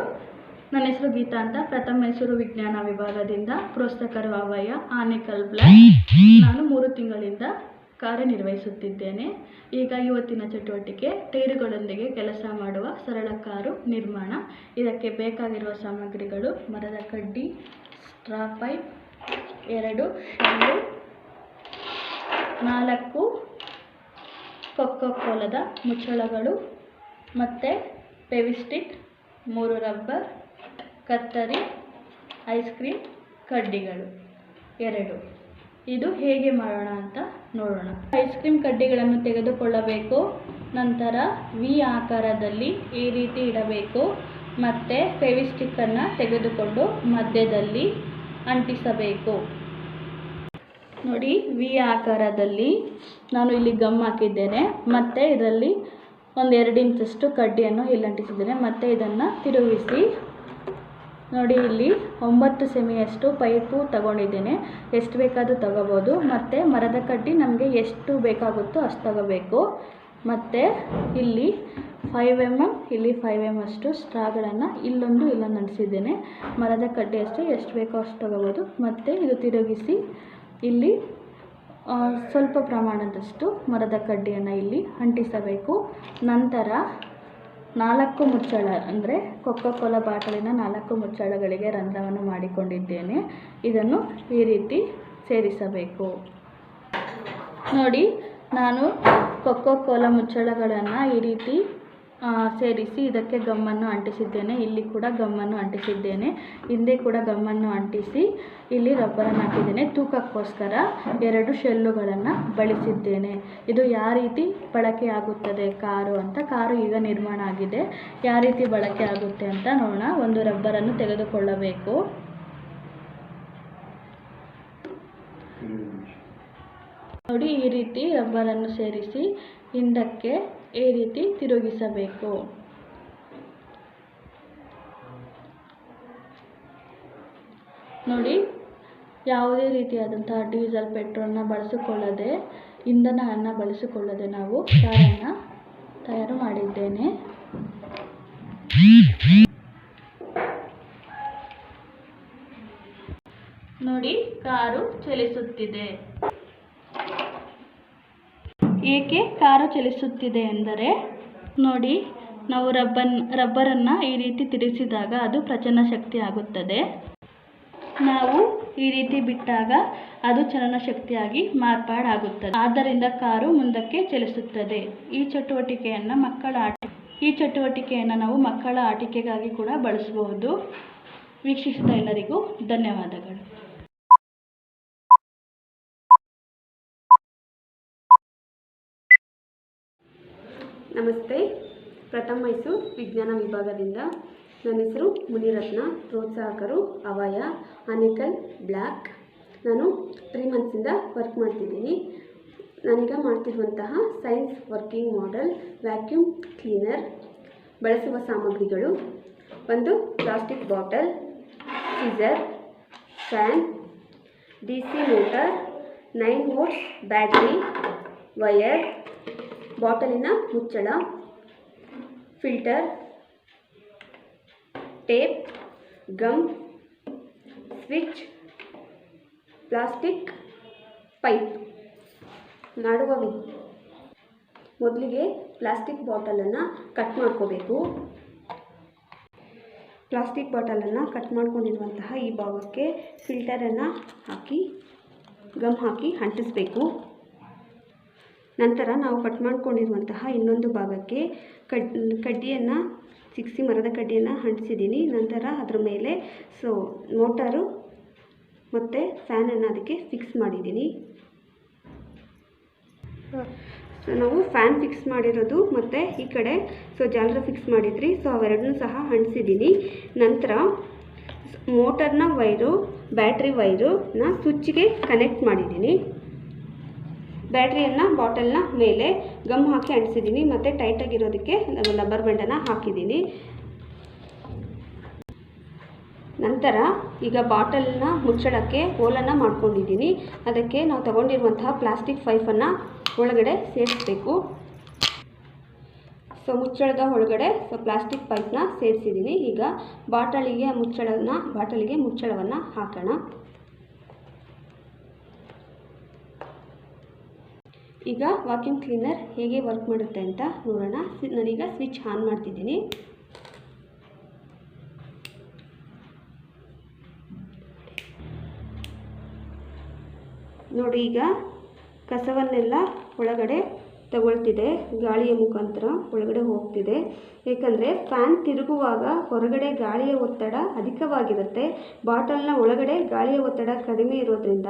ನನ್ನ ಹೆಸರು ಗೀತಾ ಅಂತ, ಪ್ರಥಮ ಮೈಸೂರು ವಿಜ್ಞಾನ ವಿಭಾಗದಿಂದ ಪ್ರೋತ್ಸಾಹಕರು ಅವಯ್ಯ ಆನೇಕಲ್ ಬ್ಲಾಕ್. ನಾನು 3 ತಿಂಗಳಿಂದ ಕಾರ್ಯನಿರ್ವಹಿಸುತ್ತಿದ್ದೇನೆ. ಈಗ ಇವತ್ತಿನ ಚಟುವಟಿಕೆ ಟೈರುಗಳೊಂದಿಗೆ ಕೆಲಸ ಮಾಡುವ ಸರಳ ಕಾರು ನಿರ್ಮಾಣ. ಇದಕ್ಕೆ ಬೇಕಾಗಿರುವ ಸಾಮಗ್ರಿಗಳು: ಮರದ ಕಡ್ಡಿ, ಸ್ಟ್ರಾ ಪೈಪ್, 2 ಶೆಲ್ಲು, 4 ಕೊಕ್ಕೋ ಕೋಲದ ಮುಚ್ಚಳಗಳು ಮತ್ತು ಫೆವಿಸ್ಟಿಕ್, 3 ರಬ್ಬರ್, ಕತ್ತರಿ, ಐಸ್ ಕ್ರೀಮ್ ಕಡ್ಡಿಗಳು 2. ಇದು ಹೇಗೆ ಮಾಡೋಣ ಅಂತ ನೋಡೋಣ. ಐಸ್ ಕ್ರೀಮ್ ಕಡ್ಡಿಗಳನ್ನು ತೆಗೆದುಕೊಳ್ಳಬೇಕು. ನಂತರ ವಿ ಆಕಾರದಲ್ಲಿ ಈ ರೀತಿ ಇಡಬೇಕು ಮತ್ತು ಫೆವಿಸ್ಟಿಕ್ಕನ್ನು ತೆಗೆದುಕೊಂಡು ಮಧ್ಯದಲ್ಲಿ ಅಂಟಿಸಬೇಕು. ನೋಡಿ, ವಿ ಆಕಾರದಲ್ಲಿ ನಾನು ಇಲ್ಲಿ ಗಮ್ ಹಾಕಿದ್ದೇನೆ ಮತ್ತು ಇದರಲ್ಲಿ ಒಂದು 2 ಇಂಚಷ್ಟು ಕಡ್ಡಿಯನ್ನು ಇಲ್ಲಿ ಅಂಟಿಸಿದ್ದೇನೆ. ಮತ್ತು ಇದನ್ನು ತಿರುಗಿಸಿ ನೋಡಿ, ಇಲ್ಲಿ 9 ಸೆಮಿಯಷ್ಟು ಪೈಪು ತಗೊಂಡಿದ್ದೇನೆ. ಎಷ್ಟು ಬೇಕಾದರೂ ತಗೋಬೋದು. ಮತ್ತು ಮರದ ಕಡ್ಡಿ ನಮಗೆ ಎಷ್ಟು ಬೇಕಾಗುತ್ತೋ ಅಷ್ಟು ತಗೋಬೇಕು. ಮತ್ತು ಇಲ್ಲಿ 5 mm, ಇಲ್ಲಿ 5 mm ಅಷ್ಟು ಸ್ಟ್ರಾಗಳನ್ನು ಇಲ್ಲೊಂದು ಅಂಟಿಸಿದ್ದೇನೆ. ಮರದ ಕಡ್ಡಿ ಅಷ್ಟೇ, ಎಷ್ಟು ಬೇಕೋ ಅಷ್ಟು ತಗೋಬೋದು. ಮತ್ತು ಇದು ತಿರುಗಿಸಿ ಇಲ್ಲಿ ಸ್ವಲ್ಪ ಪ್ರಮಾಣದಷ್ಟು ಮರದ ಕಡ್ಡಿಯನ್ನು ಇಲ್ಲಿ ಅಂಟಿಸಬೇಕು. ನಂತರ 4 ಮುಚ್ಚಳ, ಅಂದರೆ ಕೊಕ್ಕೋ ಕೋಲಾ ಬಾಟಲಿನ 4 ಮುಚ್ಚಳಗಳಿಗೆ ರಂಧ್ರವನ್ನು ಮಾಡಿಕೊಂಡಿದ್ದೇನೆ. ಇದನ್ನು ಈ ರೀತಿ ಸೇರಿಸಬೇಕು. ನೋಡಿ, ನಾನು ಕೊಕ್ಕೋ ಕೋಲಾ ಮುಚ್ಚಳಗಳನ್ನು ಈ ರೀತಿ ಸೇರಿಸಿ ಇದಕ್ಕೆ ಗಮ್ಮನ್ನು ಅಂಟಿಸಿದ್ದೇನೆ. ಇಲ್ಲಿ ಕೂಡ ಗಮ್ಮನ್ನು ಅಂಟಿಸಿದ್ದೇನೆ. ಹಿಂದೆ ಕೂಡ ಗಮ್ಮನ್ನು ಅಂಟಿಸಿ ಇಲ್ಲಿ ರಬ್ಬರನ್ನು ಹಾಕಿದ್ದೇನೆ. ತೂಕಕ್ಕೋಸ್ಕರ 2 ಶೆಲ್ಲುಗಳನ್ನು ಬಳಸಿದ್ದೇನೆ. ಇದು ಯಾವ ರೀತಿ ಬಳಕೆ ಆಗುತ್ತದೆ ಕಾರು ಅಂತ, ಕಾರು ಈಗ ನಿರ್ಮಾಣ ಆಗಿದೆ, ಯಾವ ರೀತಿ ಬಳಕೆ ಆಗುತ್ತೆ ಅಂತ ನೋಡೋಣ. ಒಂದು ರಬ್ಬರನ್ನು ತೆಗೆದುಕೊಳ್ಳಬೇಕು. ನೋಡಿ, ಈ ರೀತಿ ರಬ್ಬರನ್ನು ಸೇರಿಸಿ ಹಿಂದಕ್ಕೆ ಈ ರೀತಿ ತಿರುಗಿಸಬೇಕು. ನೋಡಿ, ಯಾವುದೇ ರೀತಿಯಾದಂತಹ ಡೀಸೆಲ್, ಪೆಟ್ರೋಲ್ನ ಬಳಸಿಕೊಳ್ಳದೆ, ಇಂಧನವನ್ನು ಬಳಸಿಕೊಳ್ಳದೆ ನಾವು ಕಾರನ್ನು ತಯಾರು ಮಾಡಿದ್ದೇನೆ. ನೋಡಿ, ಕಾರು ಚಲಿಸುತ್ತಿದೆ. ಏಕೆ ಕಾರು ಚಲಿಸುತ್ತಿದೆ ಎಂದರೆ, ನೋಡಿ, ನಾವು ರಬ್ಬರನ್ನು ಈ ರೀತಿ ತಿರುಗಿಸಿದಾಗ ಅದು ಪ್ರಚಲನ ಶಕ್ತಿ ಆಗುತ್ತದೆ. ನಾವು ಈ ರೀತಿ ಬಿಟ್ಟಾಗ ಅದು ಚಲನ ಶಕ್ತಿಯಾಗಿ ಮಾರ್ಪಾಡಾಗುತ್ತದೆ. ಆದ್ದರಿಂದ ಕಾರು ಮುಂದಕ್ಕೆ ಚಲಿಸುತ್ತದೆ. ಈ ಚಟುವಟಿಕೆಯನ್ನು ನಾವು ಮಕ್ಕಳ ಆಟಿಕೆಗಾಗಿ ಕೂಡ ಬಳಸಬಹುದು. ವೀಕ್ಷಿಸಿದ ಎಲ್ಲರಿಗೂ ಧನ್ಯವಾದಗಳು. ನಮಸ್ತೆ, ಪ್ರಥಮ ಮೈಸೂರು ವಿಜ್ಞಾನ ವಿಭಾಗದಿಂದ. ನನ್ನ ಹೆಸರು ಮುನಿರತ್ನ, ಪ್ರೋತ್ಸಾಹಕರು ಅವಯ್ಯ ಆನೇಕಲ್ ಬ್ಲ್ಯಾಕ್. ನಾನು 3 ಮಂತ್ಸಿಂದ ವರ್ಕ್ ಮಾಡ್ತಿದ್ದೀನಿ. ನಾನೀಗ ಮಾಡ್ತಿರುವಂತಹ science working model vacuum cleaner. ಬಳಸುವ ಸಾಮಗ್ರಿಗಳು: ಒಂದು plastic bottle, scissor, fan, DC motor, 9 volts battery, wire, ಬಾಟಲಿನ ಮುಚ್ಚಳ, filter, tape, gum, switch, plastic pipe. ಮಾಡುವ ಮೊದಲಿಗೆ ಪ್ಲಾಸ್ಟಿಕ್ ಬಾಟಲನ್ನು ಕಟ್ ಮಾಡ್ಕೋಬೇಕು. ಪ್ಲಾಸ್ಟಿಕ್ ಬಾಟಲನ್ನು ಕಟ್ ಮಾಡ್ಕೊಂಡಿರುವಂತಹ ಈ ಭಾಗಕ್ಕೆ ಫಿಲ್ಟರನ್ನು ಹಾಕಿ ಗಮ್ ಹಾಕಿ ಅಂಟಿಸಬೇಕು. ನಂತರ ನಾವು ಕಟ್ ಮಾಡ್ಕೊಂಡಿರುವಂತಹ ಇನ್ನೊಂದು ಭಾಗಕ್ಕೆ ಕಡ್ಡಿಯನ್ನು ಸಿಕ್ಸಿ ಮರದ ಕಡ್ಡಿಯನ್ನು ಅಂಟಿಸಿದ್ದೀನಿ. ನಂತರ ಅದರ ಮೇಲೆ ಮೋಟಾರು ಮತ್ತು ಫ್ಯಾನನ್ನು ಅದಕ್ಕೆ ಫಿಕ್ಸ್ ಮಾಡಿದ್ದೀನಿ. ನಾವು ಫ್ಯಾನ್ ಫಿಕ್ಸ್ ಮಾಡಿರೋದು ಮತ್ತು ಈ ಕಡೆ ಜಾಲರ ಫಿಕ್ಸ್ ಮಾಡಿದ್ರಿ, ಅವೆರಡನ್ನೂ ಸಹ ಅಂಟಿಸಿದ್ದೀನಿ. ನಂತರ ಮೋಟರ್ನ ವೈರು, ಬ್ಯಾಟ್ರಿ ವೈರನ್ನ ಸ್ವಿಚ್ಗೆ ಕನೆಕ್ಟ್ ಮಾಡಿದ್ದೀನಿ. ಬ್ಯಾಟ್ರಿಯನ್ನು ಬಾಟಲ್ನ ಮೇಲೆ ಗಮ್ ಹಾಕಿ ಅಂಟಿಸಿದ್ದೀನಿ ಮತ್ತು ಟೈಟಾಗಿರೋದಕ್ಕೆ ರಬ್ಬರ್ ಬ್ಯಾಂಡನ್ನು ಹಾಕಿದ್ದೀನಿ. ನಂತರ ಈಗ ಬಾಟಲ್ನ ಮುಚ್ಚಳಕ್ಕೆ ಹೋಲನ್ನು ಮಾಡ್ಕೊಂಡಿದ್ದೀನಿ. ಅದಕ್ಕೆ ನಾವು ತಗೊಂಡಿರುವಂತಹ ಪ್ಲಾಸ್ಟಿಕ್ ಪೈಪನ್ನು ಒಳಗಡೆ ಸೇರಿಸಬೇಕು. ಸೊ ಮುಚ್ಚಳದ ಒಳಗಡೆ ಪ್ಲಾಸ್ಟಿಕ್ ಪೈಪ್ನ ಸೇರಿಸಿದ್ದೀನಿ. ಈಗ ಬಾಟಲಿಗೆ ಮುಚ್ಚಳವನ್ನು ಹಾಕೋಣ. ಈಗ ವಾಕ್ಯೂಮ್ ಕ್ಲೀನರ್ ಹೇಗೆ ವರ್ಕ್ ಮಾಡುತ್ತೆ ಅಂತ ನೋಡೋಣ. ನಾನೀಗ ಸ್ವಿಚ್ ಆನ್ ಮಾಡ್ತಿದ್ದೀನಿ. ನೋಡಿ, ಈಗ ಕಸವನ್ನೆಲ್ಲ ಒಳಗಡೆ ತಗೊಳ್ತಿದೆ, ಗಾಳಿಯ ಮುಖಾಂತರ ಒಳಗಡೆ ಹೋಗ್ತಿದೆ. ಏಕೆಂದರೆ ಫ್ಯಾನ್ ತಿರುಗುವಾಗ ಹೊರಗಡೆ ಗಾಳಿಯ ಒತ್ತಡ ಅಧಿಕವಾಗಿರುತ್ತೆ, ಬಾಟಲ್ನ ಒಳಗಡೆ ಗಾಳಿಯ ಒತ್ತಡ ಕಡಿಮೆ ಇರೋದ್ರಿಂದ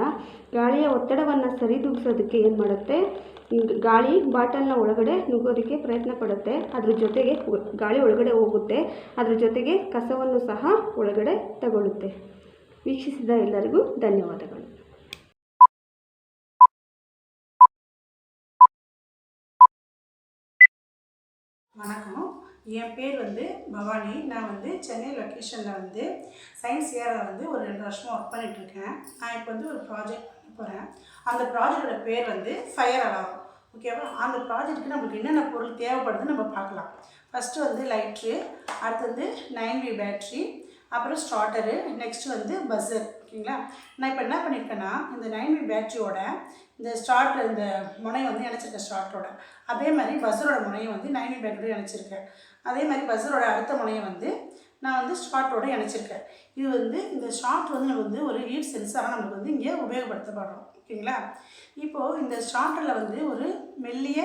ಗಾಳಿಯ ಒತ್ತಡವನ್ನು ಸರಿದೂಗಿಸೋದಕ್ಕೆ ಏನು ಮಾಡುತ್ತೆ, ಗಾಳಿ ಬಾಟಲ್ನ ಒಳಗಡೆ ನುಗ್ಗೋದಕ್ಕೆ ಪ್ರಯತ್ನ ಪಡುತ್ತೆ. ಅದ್ರ ಜೊತೆಗೆ ಗಾಳಿ ಒಳಗಡೆ ಹೋಗುತ್ತೆ, ಅದ್ರ ಜೊತೆಗೆ ಕಸವನ್ನು ಸಹ ಒಳಗಡೆ ತಗೊಳ್ಳುತ್ತೆ. ವೀಕ್ಷಿಸಿದ ಎಲ್ಲರಿಗೂ ಧನ್ಯವಾದಗಳು. வணக்கம், என் பேர் பவானி. நான் சென்னை லொக்கேஷனில் சயின்ஸ் இயரில் ஒரு 2 வருஷமாக ஒர்க் பண்ணிகிட்ருக்கேன். நான் இப்போ ஒரு ப்ராஜெக்ட் பண்ண போகிறேன். அந்த ப்ராஜெக்டோட பேர் ஃபயர் அலாரம். ஓகேவா? அந்த ப்ராஜெக்ட்டுக்கு நம்மளுக்கு என்னென்ன பொருள் தேவைப்படுதுன்னு நம்ம பார்க்கலாம். ஃபஸ்ட்டு லைட்ரு, அடுத்தது 9V பேட்ரி, அப்புறம் ஸ்டார்டரு, நெக்ஸ்ட்டு பஸ்ஸர். ஓகேங்களா? நான் இப்போ என்ன பண்ணியிருக்கேன்னா, இந்த 9V பேட்ரியோட இந்த ஸ்டார்டர், இந்த முனை இணைச்சிருக்கேன் ஸ்டார்டரோட. அதே மாதிரி பஸ்ஸரோட முனையை 9V பேட்டரியோட இணைச்சிருக்கேன். அதே மாதிரி பஸ்ஸரோட அடுத்த முனையை நான் ஸ்டார்டரோட இணைச்சிருக்கேன். இது இந்த ஸ்டார்ட் நம்ம ஒரு ஹீட் சென்சாராக நம்மளுக்கு இங்கே உபயோகப்படுத்தப்படுறோம். ஓகேங்களா? இப்போது இந்த ஸ்டார்டரில் ஒரு மெல்லிய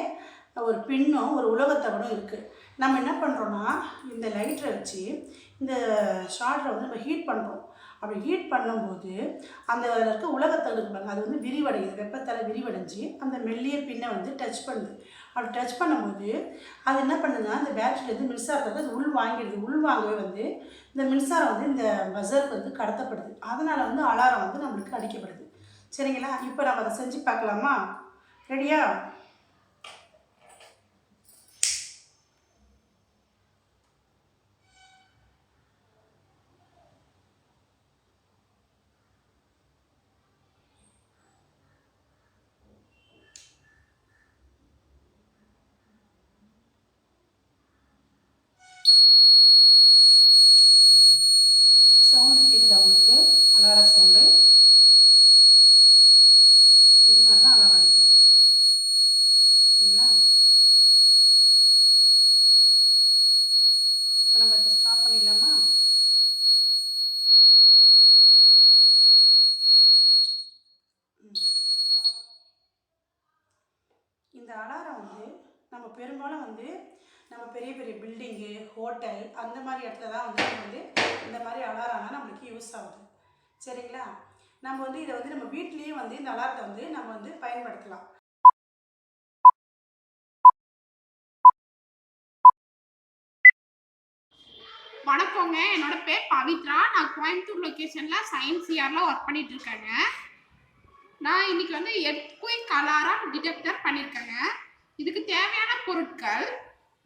ஒரு பின்னும் ஒரு உலோகத்தகடும் இருக்குது. நம்ம என்ன பண்ணுறோன்னா, இந்த லைட்டரை வச்சு இந்த ஸ்டார்டரை நம்ம ஹீட் பண்ணுறோம். அப்படி ஹீட் பண்ணும்போது அதில் இருக்க உலகத்தகடு இருப்பாங்க, அது விரிவடையுது, வெப்பத்தால் விரிவடைஞ்சு அந்த மெல்லிய பின்னை டச் பண்ணுது. அப்படி டச் பண்ணும்போது அது என்ன பண்ணுதுன்னா, இந்த பேட்டரியிலேருந்து மின்சாரத்தை அது உள்வாங்கிடுது. உள்வாங்கவே இந்த மின்சாரம் இந்த பஸ்ஸருக்கு கடத்தப்படுது. அதனால் அலாரம் நம்மளுக்கு அடிக்கப்படுது. சரிங்களா? இப்போ நம்ம அதை செஞ்சு பார்க்கலாமா? ரெடியா? சவுண்டு கேட்குதா உங்களுக்கு? அலாரம் சவுண்டு இந்த மாதிரி தான் அலாரம் அடிக்கும். சரிங்களா? இப்போ நம்ம இதை ஸ்டாப் பண்ணிடலாமா? இந்த அலாரம் நம்ம பெரும்பாலும் நம்ம பெரிய பெரிய பில்டிங்கு, ஹோட்டல், அந்த மாதிரி இடத்துல தான் இந்த மாதிரி அலாரம்லாம் நம்மளுக்கு யூஸ் ஆகுது. சரிங்களா? நம்ம இதை நம்ம வீட்லேயே இந்த அலாரத்தை நம்ம பயன்படுத்தலாம். வணக்கங்க, என்னோட பேர் பவித்ரா. நான் கோயம்புத்தூர் லொக்கேஷனில் சயின்ஸ் இயரில் ஒர்க் பண்ணிட்டு இருக்கேங்க. நான் இன்னைக்கு எர்த்குயிக் அலாரம் டிடெக்டர் பண்ணியிருக்கேங்க. இதுக்கு தேவையான பொருட்கள்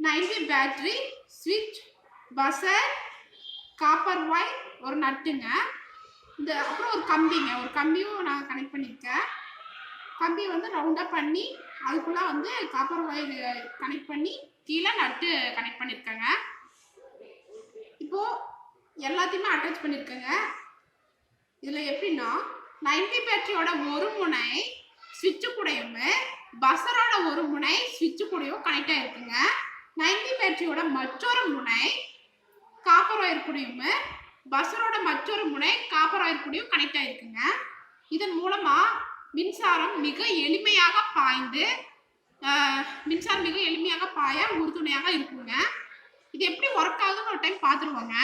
9V பேட்டரி, ஸ்விட்ச், பஸர், காப்பர் ஒயர், ஒரு நட்டுங்க, அப்புறம் ஒரு கம்பியும் நான் கனெக்ட் பண்ணியிருக்கேன். கம்பி ரவுண்டாக பண்ணி அதுக்குள்ளே காப்பர் ஒயர் கனெக்ட் பண்ணி கீழே நட்டு கனெக்ட் பண்ணியிருக்கேங்க. இப்போது எல்லாத்தையுமே அட்டாச் பண்ணியிருக்கேங்க. இதில் எப்படின்னா, 9V பேட்டரியோட ஒரு முனை ஸ்விட்சு கூடயும் பஸரோட ஒரு முனை ஸ்விட்சு கூடயும் கனெக்ட் ஆகிருக்குங்க. 9V பேட்டரியோட மற்றொரு முனை காப்பர் ஒயர் கூடயும் பஸரோட மற்றொரு முனை காப்பர் ஒயர் கூடயும் கனெக்ட் ஆகிருக்குங்க. இதன் மூலமாக மின்சாரம் மிக எளிமையாக பாய உறுதுணையாக இருக்குங்க. இது எப்படி ஒர்க் ஆகுதுன்னு ஒரு டைம் பார்த்துருவாங்க.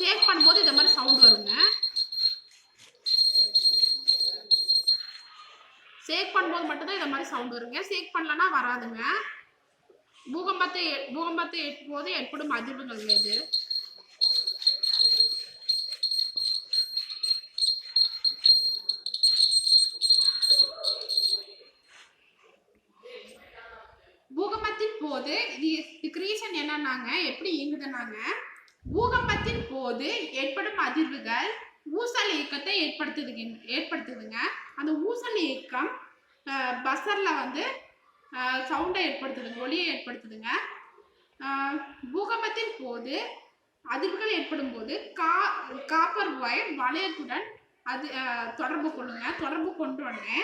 சேக் பண்ணும்போது இந்த மாதிரி சவுண்ட் வருங்க. சேக் பண்ணும்போது மட்டும்தான் இந்த மாதிரி சவுண்ட் வருங்க. சேக் பண்ணலன்னா வராதுங்க. பூகம்பத்தை போது ஏற்படும் அதிர்வுகள் இது. போது இதுக்கு ரீசன் என்னன்னாங்க, எப்படி இயங்குதுன்னாங்க, பூகம்பத்தின் போது ஏற்படும் அதிர்வுகள் ஊசல் இயக்கத்தை ஏற்படுத்துதுங்க. அந்த ஊசல் இயக்கம் பஸ்ஸர்ல வந்து சவுண்டை ஏற்படுத்துதுங்க, ஒலியை ஏற்படுத்துதுங்க. பூகம்பத்தின் போது அதிர்வுகள் ஏற்படும் போது காப்பர் ஒயர் வளையத்துடன் அது தொடர்பு கொண்டு உடனே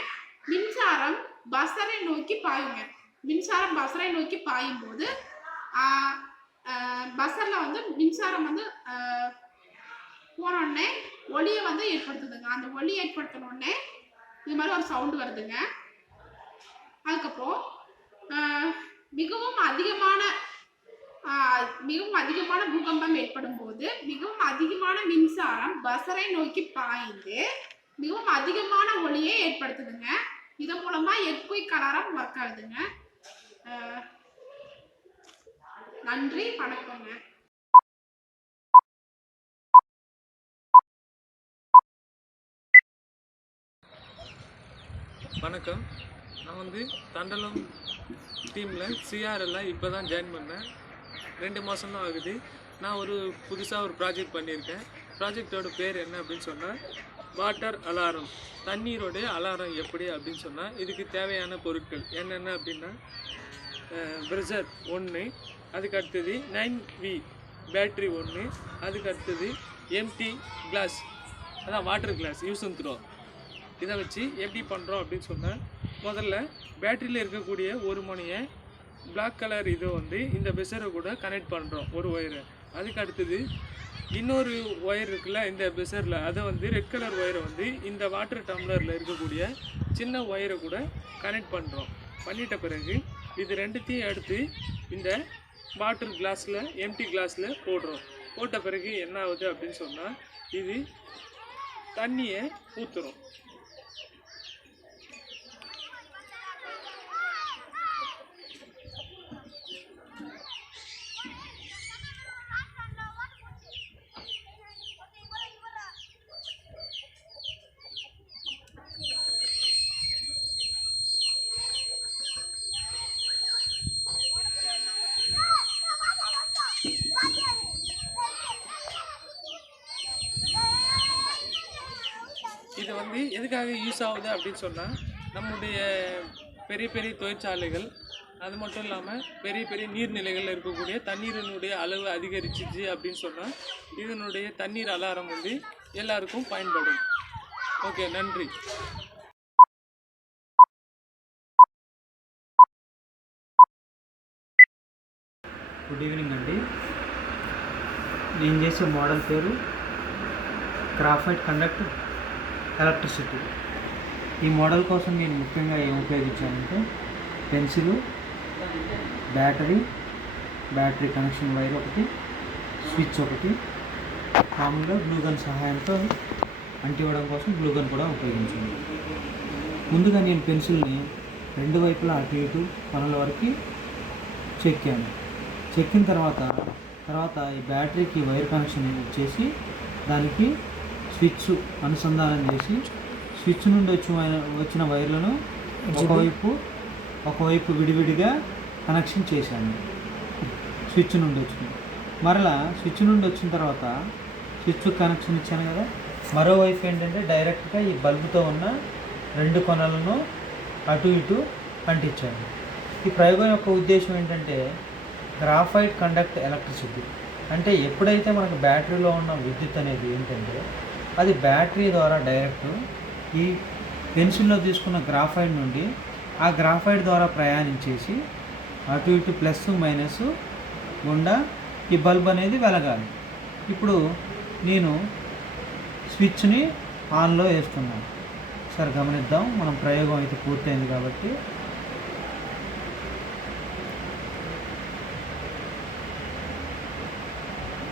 மின்சாரம் பஸ்ஸரை நோக்கி பாயுங்க. மின்சாரம் பஸ்ஸரை நோக்கி பாயும் போது பஸ்ஸர்ல வந்து மின்சாரம் வந்து போனோடனே ஒலியை வந்து ஏற்படுத்துதுங்க. அந்த ஒலி ஏற்படுத்தின உடனே இது மாதிரி ஒரு சவுண்டு வருதுங்க. அதுக்கப்புறம் மிகவும் அதிகமான பூகம்பம் ஏற்படும் போது மிகவும் அதிகமான மின்சாரம் பஸ்ஸரை நோக்கி பாய்ந்து மிகவும் அதிகமான ஒலியை ஏற்படுத்துதுங்க. இதன் மூலமா எர்த்குயிக் அலாரம் ஒர்க் ஆகுதுங்க. நன்றி, வணக்கங்க. வணக்கம். நான் வந்து தண்டலம் டீமில் சிஆர்எல்ல இப்போ தான் ஜாயின் பண்ணேன். 2 மாதம் தான் ஆகுது. நான் புதுசாக ஒரு ப்ராஜெக்ட் பண்ணியிருக்கேன். ப்ராஜெக்டோட பேர் என்ன அப்படின்னு சொன்னால் வாட்டர் அலாரம், தண்ணீரோடைய அலாரம் எப்படி அப்படின்னு சொன்னால் இதுக்கு தேவையான பொருட்கள் என்னென்ன அப்படின்னா ப்ரெஷர் 1, அதுக்கு அடுத்தது 9V பேட்ரி 1, அதுக்கு அடுத்தது எம்டி கிளாஸ், அதான் water class use and throw. இதை வச்சு எப்படி பண்ணுறோம் அப்படின்னு சொன்னால் முதல்ல பேட்டரியில் இருக்கக்கூடிய ஒரு முனையை பிளாக் கலர் இதை வந்து இந்த பெசரை கூட கனெக்ட் பண்ணுறோம் ஒரு ஒயரை. அதுக்கு அடுத்தது இன்னொரு ஒயர் இருக்குல்ல இந்த பெசரில், அதை வந்து ரெட் கலர் ஒயரை வந்து இந்த வாட்டர் டம்ளரில் இருக்கக்கூடிய சின்ன ஒயரை கூட கனெக்ட் பண்ணுறோம். பண்ணிட்ட பிறகு இது ரெண்டுத்தையும் எடுத்து இந்த வாட்டர் கிளாஸில் எம்டி கிளாஸில் போடுறோம். போட்ட பிறகு என்ன ஆகுது அப்படின்னு சொன்னால் இது தண்ணியை ஊற்றுறோம். இது வந்து எதுக்காக யூஸ் ஆகுது அப்படின்னு சொன்னால் நம்முடைய பெரிய பெரிய தொழிற்சாலைகள், அது மட்டும் இல்லாமல் பெரிய பெரிய நீர்நிலைகளில் இருக்கக்கூடிய தண்ணீரினுடைய அளவு அதிகரிச்சிச்சு அப்படின்னு சொன்னால் இதனுடைய தண்ணீர் அலாரம் வந்து எல்லாருக்கும் பயன்படும். ஓகே, நன்றி. గుడ్ ఈవినింగ్ అండి. నేను చేసే మోడల్ పేరు గ్రాఫైట్ కండక్ట్ ఎలక్ట్రిసిటీ. ఈ మోడల్ కోసం నేను ముఖ్యంగా ఏం ఉపయోగించానంటే పెన్సిలు, బ్యాటరీ కనెక్షన్ వైర్ ఒకటి, స్విచ్ ఒకటి, మామూలుగా గ్లూ గన్ సహాయంతో అంటివ్వడం కోసం గ్లూ గన్ కూడా ఉపయోగించాను. ముందుగా నేను పెన్సిల్ని 2 వైపులా అటు ఇటు కొనల వరకు చెక్కిన తర్వాత ఈ బ్యాటరీకి వైర్ కనెక్షన్ ఇచ్చేసి దానికి స్విచ్ అనుసంధానం చేసి స్విచ్ నుండి వచ్చిన వైర్లను ఒకవైపు విడివిడిగా కనెక్షన్ చేశాను. స్విచ్ నుండి వచ్చిన తర్వాత స్విచ్ కనెక్షన్ ఇచ్చాను కదా, మరోవైపు ఏంటంటే డైరెక్ట్గా ఈ బల్బుతో ఉన్న 2 కొనలను అటు ఇటు అంటించాను. ఈ ప్రయోగం యొక్క ఉద్దేశం ఏంటంటే గ్రాఫైట్ కండక్ట్ ఎలక్ట్రిసిటీ అంటే ఎప్పుడైతే మనకు బ్యాటరీలో ఉన్న విద్యుత్ అనేది ఏంటంటే అది బ్యాటరీ ద్వారా డైరెక్ట్ ఈ పెన్సిల్లో తీసుకున్న గ్రాఫైట్ నుండి ఆ గ్రాఫైట్ ద్వారా ప్రయాణించేసి అటు ఇటు ప్లస్ మైనస్ గుండా ఈ బల్బ్ అనేది వెలగాలి. ఇప్పుడు నేను స్విచ్ని ఆన్లో వేస్తున్నాను. సరే గమనిద్దాం, మనం ప్రయోగం అయితే పూర్తయింది కాబట్టి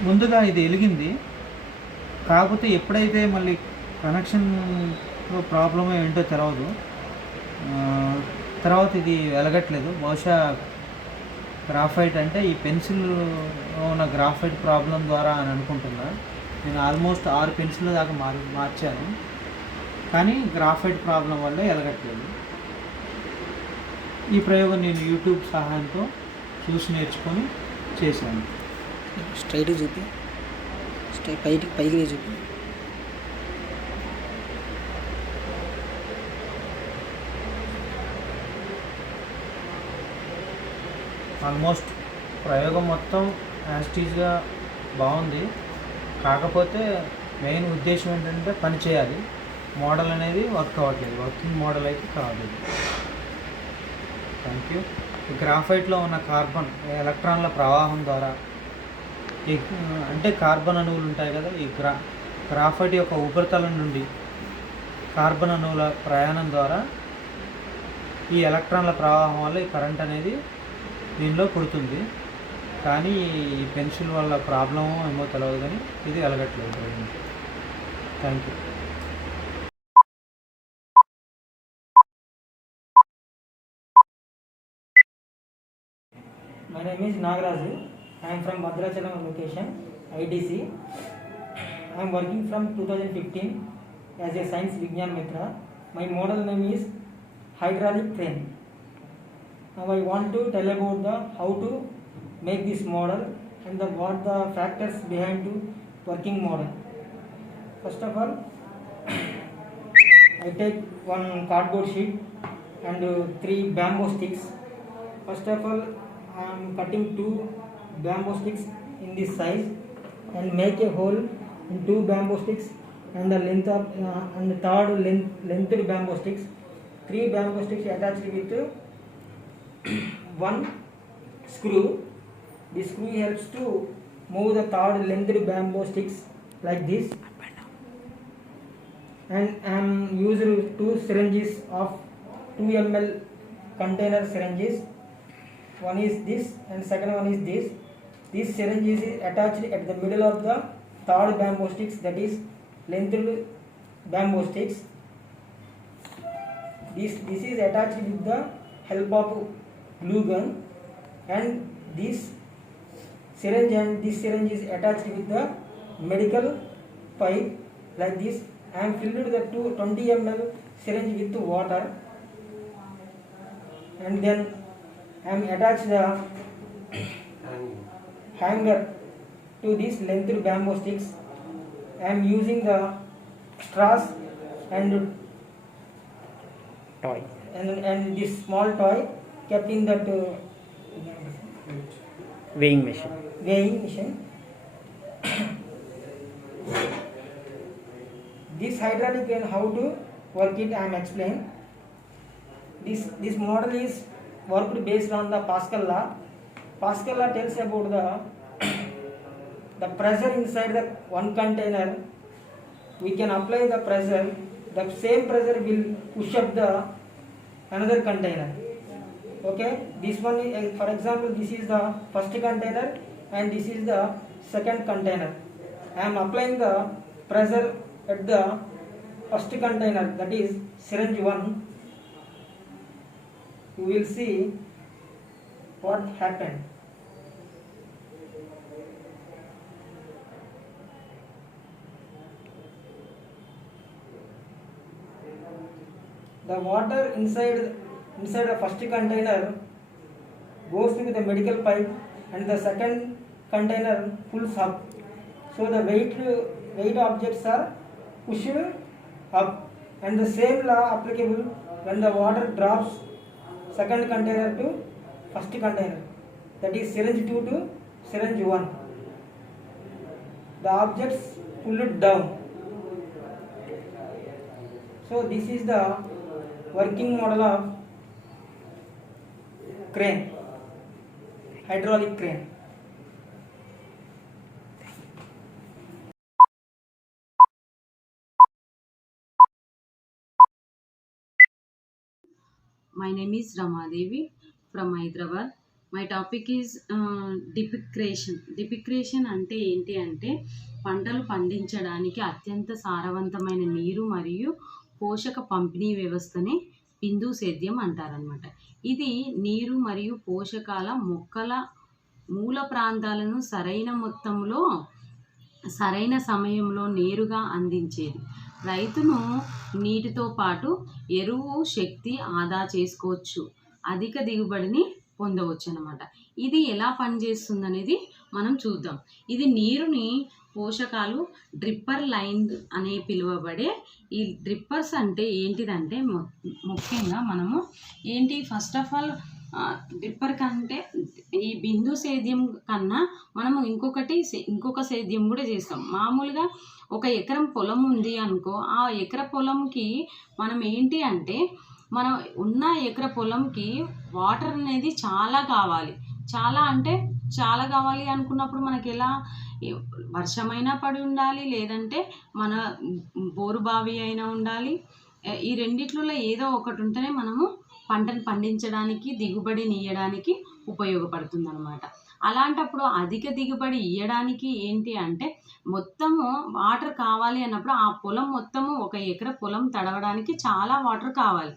ముందుగా ఇది వెలిగింది. కాకపోతే ఎప్పుడైతే మళ్ళీ కనెక్షన్ ప్రాబ్లమ్ ఏంటో తెలియదు, తర్వాత ఇది వెలగట్లేదు. బహుశా గ్రాఫైట్ అంటే ఈ పెన్సిల్లో ఉన్న గ్రాఫైట్ ప్రాబ్లం ద్వారా అని అనుకుంటున్నా. నేను ఆల్మోస్ట్ 6 పెన్సిల్ దాకా మార్చాను, కానీ గ్రాఫైట్ ప్రాబ్లం వల్ల వెలగట్లేదు. ఈ ప్రయోగం నేను యూట్యూబ్ సహాయంతో చూసి నేర్చుకొని చేశాను. స్ట్రైట్ చూపి, పైకి చూపి. ఆల్మోస్ట్ ప్రయోగం మొత్తం యాస్టీజ్గా బాగుంది. కాకపోతే మెయిన్ ఉద్దేశం ఏంటంటే పని చేయాలి, మోడల్ అనేది వర్క్ అవ్వట్లేదు, వర్కింగ్ మోడల్ అయితే కాదు. Thank you. ఈ గ్రాఫైట్లో ఉన్న కార్బన్ ఎలక్ట్రాన్ల ప్రవాహం ద్వారా అంటే కార్బన్ అణువులు ఉంటాయి కదా, ఈ గ్రాఫైట్ యొక్క ఉపరితలం నుండి కార్బన్ అణువుల ప్రయాణం ద్వారా ఈ ఎలక్ట్రాన్ల ప్రవాహం వల్ల ఈ కరెంట్ అనేది దీనిలో పుడుతుంది. కానీ ఈ పెన్సిల్ వల్ల ప్రాబ్లం ఏమో తెలియదు, కానీ ఇది వెలగట్లేదు. Thank you. My name is Nagaraju. I am from Bhadrachalam location, IDC. I am working from 2015 as a Science Vigyan Mitra. My model name is hydraulic crane. Now I want to tell about how to make this model and what the factors behind to working model. First of all, I take one cardboard sheet and 3 bamboo sticks. First of all, I am cutting 2 bamboo sticks in this size and make a hole in 2 bamboo sticks and the length of and the third lengthed bamboo sticks. 3 bamboo sticks attached with 1 screw. This screw helps to move the third lengthed bamboo sticks like this. And I am using 2 syringes of 2 ml container syringes. One is this and second one is this. This syringe is attached at the middle of the third bamboo sticks, that is lengthed bamboo sticks. This is attached with the help of glue gun, and this syringe is attached with the medical pipe like this. I am filled the 20 ml syringe with water, and then I am attached the hanger to these lengthed bamboo sticks. I am using the straws and toy and this small toy kept in that weighing machine. This hydraulic and how to work it I am explain. This model is worked based on the Pascal law. Pascal law tells about the pressure inside the one container. We can apply the pressure. The same pressure will push up the another container. Okay, this one is, for example, this is the first container and this is the second container. I am applying the pressure at the first container, that is syringe 1. You will see what happened. The water inside the first container goes through the medical pipe and the second container pulls up. So the weight objects are pushed up, and the same law applicable when the water drops second container to first container, that is syringe 2 to syringe 1. The objects pull it down. So this is the working model of crane, hydraulic crane. My name is Ramadevi from Hyderabad. My topic is డిపిక్రేషన్. డిపిక్రేషన్ అంటే ఏంటి అంటే పంటలు పండించడానికి అత్యంత సారవంతమైన నీరు మరియు పోషక పంపిణీ వ్యవస్థని బిందు సేద్యం అంటారనమాట. ఇది నీరు మరియు పోషకాల మొక్కల మూల ప్రాంతాలను సరైన మొత్తంలో సరైన సమయంలో నేరుగా అందించేది. రైతును నీటితో పాటు ఎరువు శక్తి ఆదా చేసుకోవచ్చు, అధిక దిగుబడిని పొందవచ్చు అనమాట. ఇది ఎలా పనిచేస్తుంది అనేది మనం చూద్దాం. ఇది నీరుని పోషకాలు డ్రిప్పర్ లైన్ అనే పిలువబడే ఈ డ్రిప్పర్స్ అంటే ఏంటిదంటే ముఖ్యంగా మనము ఏంటి ఫస్ట్ ఆఫ్ ఆల్ డ్రిప్పర్ కంటే ఈ బిందు సేద్యం కన్నా మనము ఇంకొక సేద్యం కూడా చేస్తాం. మామూలుగా 1 ఎకరం పొలం ఉంది అనుకో, ఆ ఎకర పొలంకి మనం ఏంటి అంటే మనం ఉన్న ఎకర పొలంకి వాటర్ అనేది చాలా కావాలి. చాలా కావాలి అనుకున్నప్పుడు మనకి ఎలా వర్షమైనా పడి ఉండాలి, లేదంటే మన బోరు బావి అయినా ఉండాలి. ఈ రెండిట్లలో ఏదో ఒకటి ఉంటేనే మనము పంటను పండించడానికి దిగుబడిని ఇయ్యడానికి ఉపయోగపడుతుంది అనమాట. అలాంటప్పుడు అధిక దిగుబడి ఇయ్యడానికి ఏంటి అంటే మొత్తము వాటర్ కావాలి అన్నప్పుడు ఆ పొలం మొత్తము 1 ఎకర పొలం తడవడానికి చాలా వాటర్ కావాలి.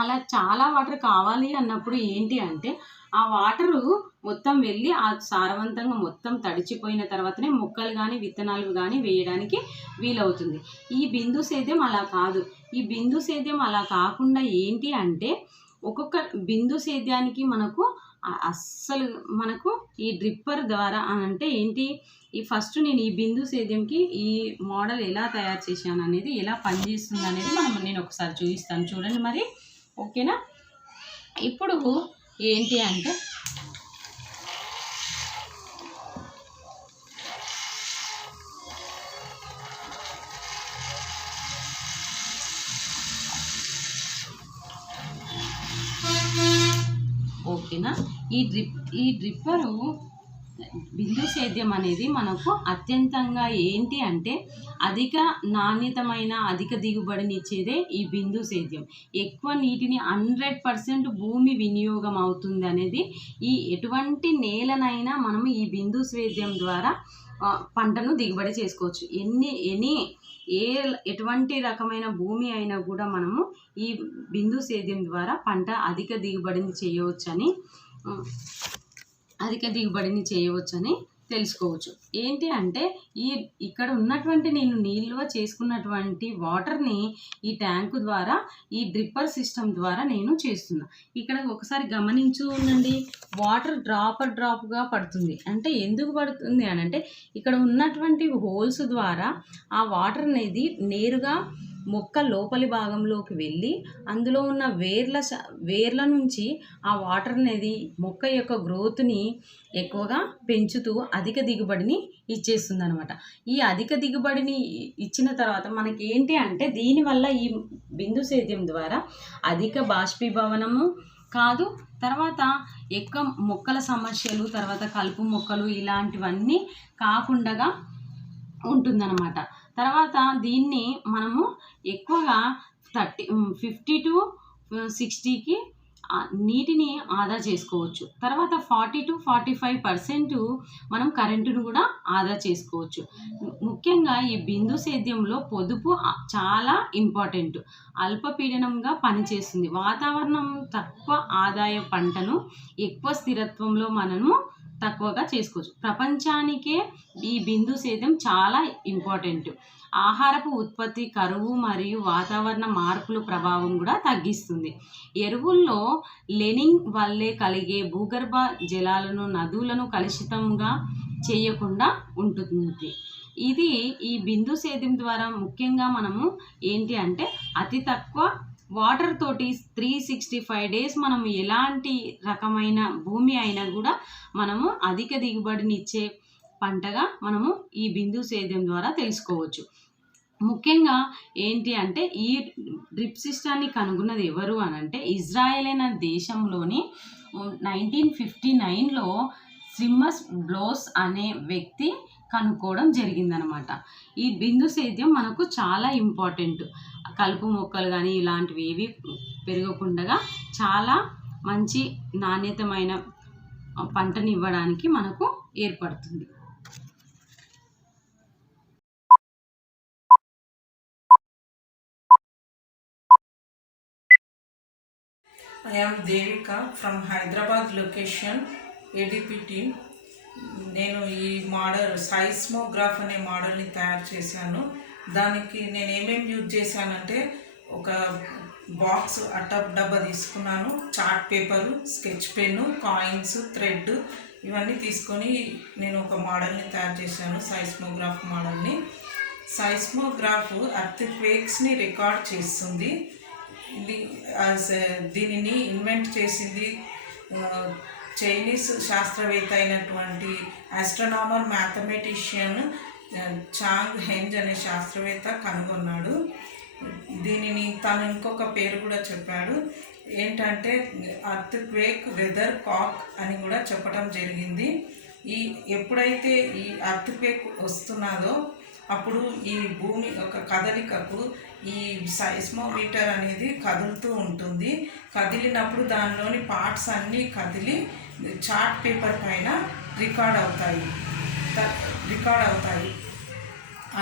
అలా చాలా వాటర్ కావాలి అన్నప్పుడు ఏంటి అంటే ఆ వాటరు మొత్తం వెళ్ళి ఆ సారవంతంగా మొత్తం తడిచిపోయిన తర్వాతనే మొక్కలు కానీ విత్తనాలు కానీ వేయడానికి వీలవుతుంది. ఈ బిందు సేద్యం అలా కాదు. ఈ బిందు సేద్యం అలా కాకుండా ఏంటి అంటే ఒక్కొక్క బిందు సేద్యానికి మనకు ఈ డ్రిప్పర్ ద్వారా అంటే ఏంటి, ఈ ఫస్ట్ నేను ఈ బిందు సేద్యంకి ఈ మోడల్ ఎలా తయారు చేశాను అనేది, ఎలా పనిచేస్తుంది అనేది నేను ఒకసారి చూపిస్తాను చూడండి మరి. ఓకేనా? ఇప్పుడు ఏంటి అంటే ఓకేనా, ఈ డ్రిప్పరు బిందు సేద్యం అనేది మనకు అత్యంతంగా ఏంటి అంటే అధిక నాణ్యతమైన అధిక దిగుబడిని ఇచ్చేదే ఈ బిందు సేద్యం. ఎక్కువ నీటిని 100% భూమి వినియోగం అవుతుంది అనేది ఎటువంటి నేలనైనా మనము ఈ బిందు సేద్యం ద్వారా పంటను దిగుబడి చేసుకోవచ్చు. ఎటువంటి రకమైన భూమి అయినా కూడా మనము ఈ బిందు సేద్యం ద్వారా పంట అధిక దిగుబడిని చేయవచ్చని తెలుసుకోవచ్చు. ఏంటి అంటే ఇక్కడ ఉన్నటువంటి నేను నిల్వ చేసుకున్నటువంటి వాటర్ని ఈ ట్యాంకు ద్వారా ఈ డ్రిప్పర్ సిస్టమ్ ద్వారా నేను చేస్తున్నా. ఇక్కడ ఒకసారి గమనించుండండి, వాటర్ డ్రాప్గా పడుతుంది. అంటే ఎందుకు పడుతుంది అని అంటే ఇక్కడ ఉన్నటువంటి హోల్స్ ద్వారా ఆ వాటర్ అనేది నేరుగా మొక్క లోపలి భాగంలోకి వెళ్ళి అందులో ఉన్న వేర్ల నుంచి ఆ వాటర్ అనేది మొక్క యొక్క గ్రోత్ని ఎక్కువగా పెంచుతూ అధిక దిగుబడిని ఇచ్చేస్తుంది అనమాట. ఈ అధిక దిగుబడిని ఇచ్చిన తర్వాత మనకి ఏంటి అంటే దీనివల్ల ఈ బిందు సేద్యం ద్వారా అధిక బాష్పీభవనము కాదు, తర్వాత ఎక్కువ మొక్కల సమస్యలు, తర్వాత కలుపు మొక్కలు ఇలాంటివన్నీ కాకుండా ఉంటుందన్నమాట. తర్వాత దీన్ని మనము ఎక్కువగా 50 to 60కి నీటిని ఆదా చేసుకోవచ్చు. తర్వాత 40 to 45% మనం కరెంటును కూడా ఆదా చేసుకోవచ్చు. ముఖ్యంగా ఈ బిందు సేద్యంలో పొదుపు చాలా ఇంపార్టెంట్. అల్పపీడనంగా పనిచేస్తుంది. వాతావరణం తక్కువ ఆదాయ పంటను ఎక్కువ స్థిరత్వంలో మనము తక్కువగా చేసుకోవచ్చు. ప్రపంచానికే ఈ బిందు సేద్యం చాలా ఇంపార్టెంట్. ఆహారపు ఉత్పత్తి, కరువు మరియు వాతావరణ మార్పుల ప్రభావం కూడా తగ్గిస్తుంది. ఎరువుల్లో లెనింగ్ వల్లే కలిగే భూగర్భ జలాలను, నదులను కలుషితంగా చేయకుండా ఉంటుంది. ఈ బిందు సేద్యం ద్వారా ముఖ్యంగా మనము ఏంటి అంటే అతి తక్కువ వాటర్ తోటి 365 days మనము ఎలాంటి రకమైన భూమి అయినా కూడా మనము అధిక దిగుబడిని ఇచ్చే పంటగా మనము ఈ బిందు సేద్యం ద్వారా తెలుసుకోవచ్చు. ముఖ్యంగా ఏంటి అంటే ఈ డ్రిప్ సిస్టాన్ని కనుగొన్నది ఎవరు అని అంటే ఇజ్రాయెల్ అనే దేశంలోని 1959లో సిమ్మస్ బ్లోస్ అనే వ్యక్తి కనుక్కోవడం జరిగిందనమాట. ఈ బిందు సేద్యం మనకు చాలా ఇంపార్టెంట్. కలుపు మొక్కలు కానీ ఇలాంటివి ఏవి పెరగకుండా చాలా మంచి నాణ్యతమైన పంటని ఇవ్వడానికి మనకు ఏర్పడుతుంది. I am Devika from Hyderabad location, ADP team. నేను ఈ మోడల్ సైస్మోగ్రాఫ్ అనే మోడల్ని తయారు చేశాను. దానికి నేను ఏమేమి యూజ్ చేశానంటే ఒక బాక్స్ డబ్బా తీసుకున్నాను, chart paper, sketch pen, coins, thread ఇవన్నీ తీసుకొని నేను ఒక మోడల్ని తయారు చేశాను, సైస్మోగ్రాఫ్ మోడల్ని. సైస్మోగ్రాఫ్ ఎర్త్క్వేక్స్ని రికార్డ్ చేస్తుంది. దీనిని ఇన్వెంట్ చేసింది చైనీస్ శాస్త్రవేత్త అయినటువంటి ఆస్ట్రోనామర్ మ్యాథమెటిషియన్ చాంగ్ హెంజ్ అనే శాస్త్రవేత్త కనుగొన్నాడు. దీనిని తను ఇంకొక పేరు కూడా చెప్పాడు, ఏంటంటే ఎర్త్క్వేక్ వెదర్ కాక్ అని కూడా చెప్పడం జరిగింది. ఎప్పుడైతే ఈ ఎర్త్క్వేక్ వస్తున్నదో అప్పుడు ఈ భూమి ఒక కదలికకు ఈ సైస్మోమీటర్ అనేది కదులుతూ ఉంటుంది. కదిలినప్పుడు దానిలోని పార్ట్స్ అన్నీ కదిలి చార్ట్ పేపర్ పైన రికార్డ్ అవుతాయి.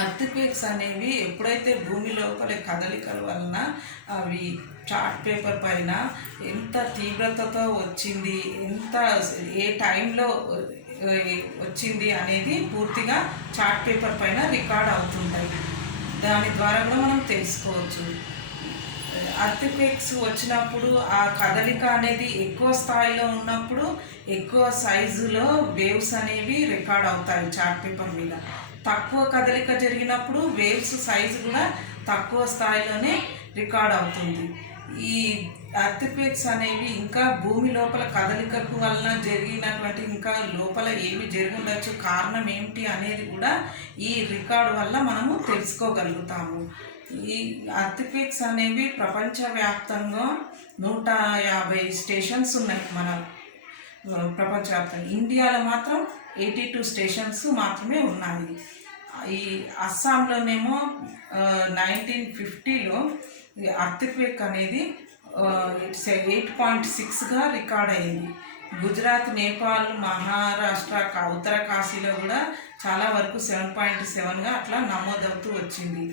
ఎర్త్క్వేక్స్ అనేవి ఎప్పుడైతే భూమి లోపల కదలికల వలన అవి చార్ట్ పేపర్ పైన ఎంత తీవ్రతతో వచ్చింది, ఏ టైంలో వచ్చింది అనేది పూర్తిగా చార్ట్ పేపర్ పైన రికార్డ్ అవుతుంటాయి. దాని ద్వారా కూడా మనం తెలుసుకోవచ్చు. ఎర్త్క్వేక్స్ వచ్చినప్పుడు ఆ కదలిక అనేది ఎక్కువ స్థాయిలో ఉన్నప్పుడు ఎక్కువ సైజులో వేవ్స్ అనేవి రికార్డ్ అవుతాయి చార్ట్ పేపర్ మీద. తక్కువ కదలిక జరిగినప్పుడు వేవ్స్ సైజు కూడా తక్కువ స్థాయిలోనే రికార్డ్ అవుతుంది. ఈ ఎర్త్క్వేక్స్ అనేవి ఇంకా భూమి లోపల కదలికకు వలన జరిగినటువంటి ఇంకా లోపల ఏమి జరుగుండొచ్చు, కారణం ఏమిటి అనేది కూడా ఈ రికార్డ్ వల్ల మనము తెలుసుకోగలుగుతాము. ఈ ఎర్త్క్వేక్స్ అనేవి ప్రపంచవ్యాప్తంగా 150 స్టేషన్స్ ఉన్నాయి మన ప్రపంచవ్యాప్తంగా. ఇండియాలో మాత్రం 82 స్టేషన్స్ మాత్రమే ఉన్నాయి. ఈ అస్సాంలోనేమో 1950లో ఎర్త్క్వేక్ అనేది 8.6గా రికార్డ్ అయింది. గుజరాత్, నేపాల్, మహారాష్ట్ర, ఉత్తర కాశీలో కూడా చాలా వరకు 7.7గా అట్లా నమోదవుతూ వచ్చింది.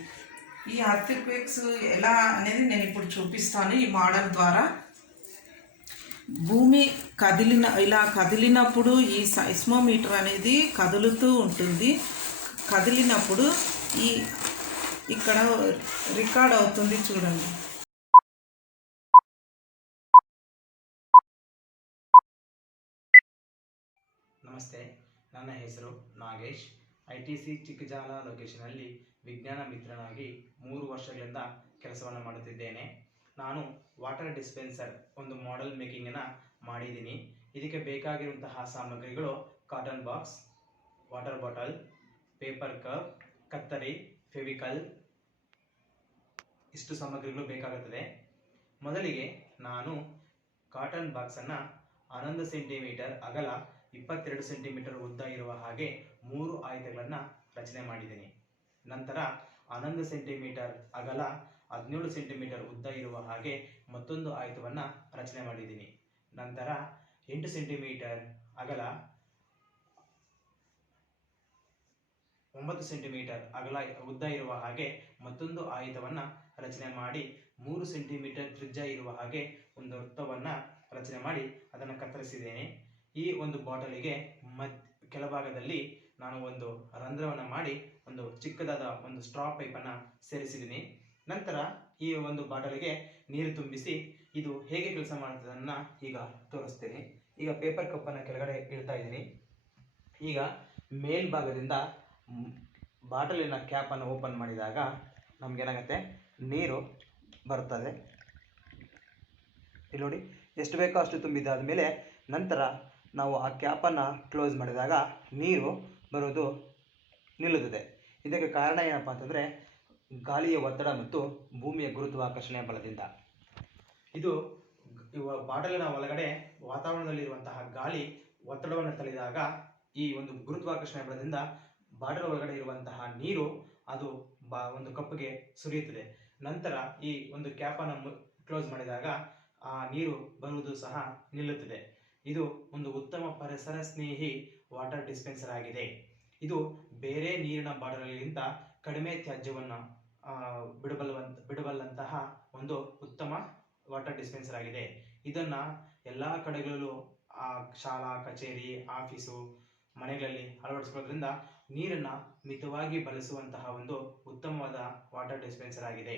ఈ ఎర్త్క్వేక్స్ ఎలా అనేది నేను ఇప్పుడు చూపిస్తాను ఈ మోడల్ ద్వారా. భూమి ఇలా కదిలినప్పుడు ఈ సైస్మోమీటర్ అనేది కదులుతూ ఉంటుంది. కదిలినప్పుడు ఇక్కడ రికార్డ్ అవుతుంది చూడండి. ನಮಸ್ತೆ, ನನ್ನ ಹೆಸರು ನಾಗೇಶ್. ITC ಚಿಕ್ಕಜಾಲ ಲೊಕೇಶನಲ್ಲಿ ವಿಜ್ಞಾನ ಮಿತ್ರನಾಗಿ 3 ವರ್ಷಗಳಿಂದ ಕೆಲಸವನ್ನು ಮಾಡುತ್ತಿದ್ದೇನೆ. ನಾನು ವಾಟರ್ ಡಿಸ್ಪೆನ್ಸರ್ ಒಂದು ಮಾಡೆಲ್ ಮೇಕಿಂಗನ್ನು ಮಾಡಿದ್ದೀನಿ. ಇದಕ್ಕೆ ಬೇಕಾಗಿರುವಂತಹ ಸಾಮಗ್ರಿಗಳು cotton box, water bottle, paper cup, ಕತ್ತರಿ, ಫೆವಿಕಲ್, ಇಷ್ಟು ಸಾಮಗ್ರಿಗಳು ಬೇಕಾಗುತ್ತದೆ. ಮೊದಲಿಗೆ ನಾನು ಕಾಟನ್ ಬಾಕ್ಸನ್ನು 11 ಸೆಂಟಿಮೀಟರ್ ಅಗಲ 22 ಸೆಂಟಿಮೀಟರ್ ಉದ್ದ ಇರುವ ಹಾಗೆ 3 ಆಯತಗಳನ್ನು ರಚನೆ ಮಾಡಿದ್ದೀನಿ. ನಂತರ 11 ಸೆಂಟಿಮೀಟರ್ ಅಗಲ 17 ಸೆಂಟಿಮೀಟರ್ ಉದ್ದ ಇರುವ ಹಾಗೆ ಮತ್ತೊಂದು ಆಯತವನ್ನು ರಚನೆ ಮಾಡಿದ್ದೀನಿ. ನಂತರ 8 ಸೆಂಟಿಮೀಟರ್ ಅಗಲ 9 ಸೆಂಟಿಮೀಟರ್ ಅಗಲ ಉದ್ದ ಇರುವ ಹಾಗೆ ಮತ್ತೊಂದು ಆಯತವನ್ನು ರಚನೆ ಮಾಡಿ 3 ಸೆಂಟಿಮೀಟರ್ ತ್ರಿಜ್ಯ ಇರುವ ಹಾಗೆ ಒಂದು ವೃತ್ತವನ್ನು ರಚನೆ ಮಾಡಿ ಅದನ್ನು ಕತ್ತರಿಸಿದ್ದೇನೆ. ಈ ಒಂದು ಬಾಟಲಿಗೆ ಕೆಳಭಾಗದಲ್ಲಿ ನಾನು ಒಂದು ರಂಧ್ರವನ್ನು ಮಾಡಿ ಒಂದು ಚಿಕ್ಕದಾದ ಒಂದು ಸ್ಟ್ರಾ ಪೈಪನ್ನು ಸೇರಿಸಿದ್ದೀನಿ. ನಂತರ ಈ ಒಂದು ಬಾಟಲಿಗೆ ನೀರು ತುಂಬಿಸಿ ಇದು ಹೇಗೆ ಕೆಲಸ ಮಾಡುತ್ತದನ್ನು ಈಗ ತೋರಿಸ್ತೀನಿ. ಈಗ ಪೇಪರ್ ಕಪ್ಪನ್ನು ಕೆಳಗಡೆ ಇಡ್ತಾ ಇದ್ದೀನಿ. ಈಗ ಮೇಲ್ಭಾಗದಿಂದ ಬಾಟಲಿನ ಕ್ಯಾಪನ್ನು ಓಪನ್ ಮಾಡಿದಾಗ ನಮಗೇನಾಗುತ್ತೆ, ನೀರು ಬರ್ತದೆ. ಇಲ್ಲಿ ನೋಡಿ, ಎಷ್ಟು ಬೇಕೋ ಅಷ್ಟು ತುಂಬಿದ್ದಾದ ಮೇಲೆ ನಂತರ ನಾವು ಆ ಕ್ಯಾಪನ್ನು ಕ್ಲೋಸ್ ಮಾಡಿದಾಗ ನೀರು ಬರೋದು ನಿಲ್ಲುತ್ತದೆ. ಇದಕ್ಕೆ ಕಾರಣ ಏನಪ್ಪ ಅಂತಂದರೆ ಗಾಳಿಯ ಒತ್ತಡ ಮತ್ತು ಭೂಮಿಯ ಗುರುತ್ವಾಕರ್ಷಣೆಯ ಬಲದಿಂದ. ಇದು ಬಾಟಲಿನ ಒಳಗಡೆ ವಾತಾವರಣದಲ್ಲಿರುವಂತಹ ಗಾಳಿ ಒತ್ತಡವನ್ನು ತಳೆದಾಗ ಈ ಒಂದು ಗುರುತ್ವಾಕರ್ಷಣೆಯ ಬಲದಿಂದ ಬಾಟಲ್ ಒಳಗಡೆ ಇರುವಂತಹ ನೀರು ಅದು ಒಂದು ಕಪ್ಪಿಗೆ ಸುರಿಯುತ್ತದೆ. ನಂತರ ಈ ಒಂದು ಕ್ಯಾಪನ್ನು ಕ್ಲೋಸ್ ಮಾಡಿದಾಗ ಆ ನೀರು ಬರುವುದು ಸಹ ನಿಲ್ಲುತ್ತದೆ. ಇದು ಒಂದು ಉತ್ತಮ ಪರಿಸರ ಸ್ನೇಹಿ ವಾಟರ್ ಡಿಸ್ಪೆನ್ಸರ್ ಆಗಿದೆ. ಇದು ಬೇರೆ ನೀರಿನ ಬಾಟಲಿಗಿಂತ ಕಡಿಮೆ ತ್ಯಾಜ್ಯವನ್ನು ಬಿಡಬಲ್ಲಂತಹ ಒಂದು ಉತ್ತಮ ವಾಟರ್ ಡಿಸ್ಪೆನ್ಸರ್ ಆಗಿದೆ. ಇದನ್ನು ಎಲ್ಲ ಕಡೆಗಳಲ್ಲೂ ಶಾಲಾ, ಕಚೇರಿ, ಆಫೀಸು, ಮನೆಗಳಲ್ಲಿ ಅಳವಡಿಸಿಕೊಳ್ಳೋದ್ರಿಂದ ನೀರನ್ನು ಮಿತವಾಗಿ ಬಳಸುವಂತಹ ಒಂದು ಉತ್ತಮವಾದ ವಾಟರ್ ಡಿಸ್ಪೆನ್ಸರ್ ಆಗಿದೆ.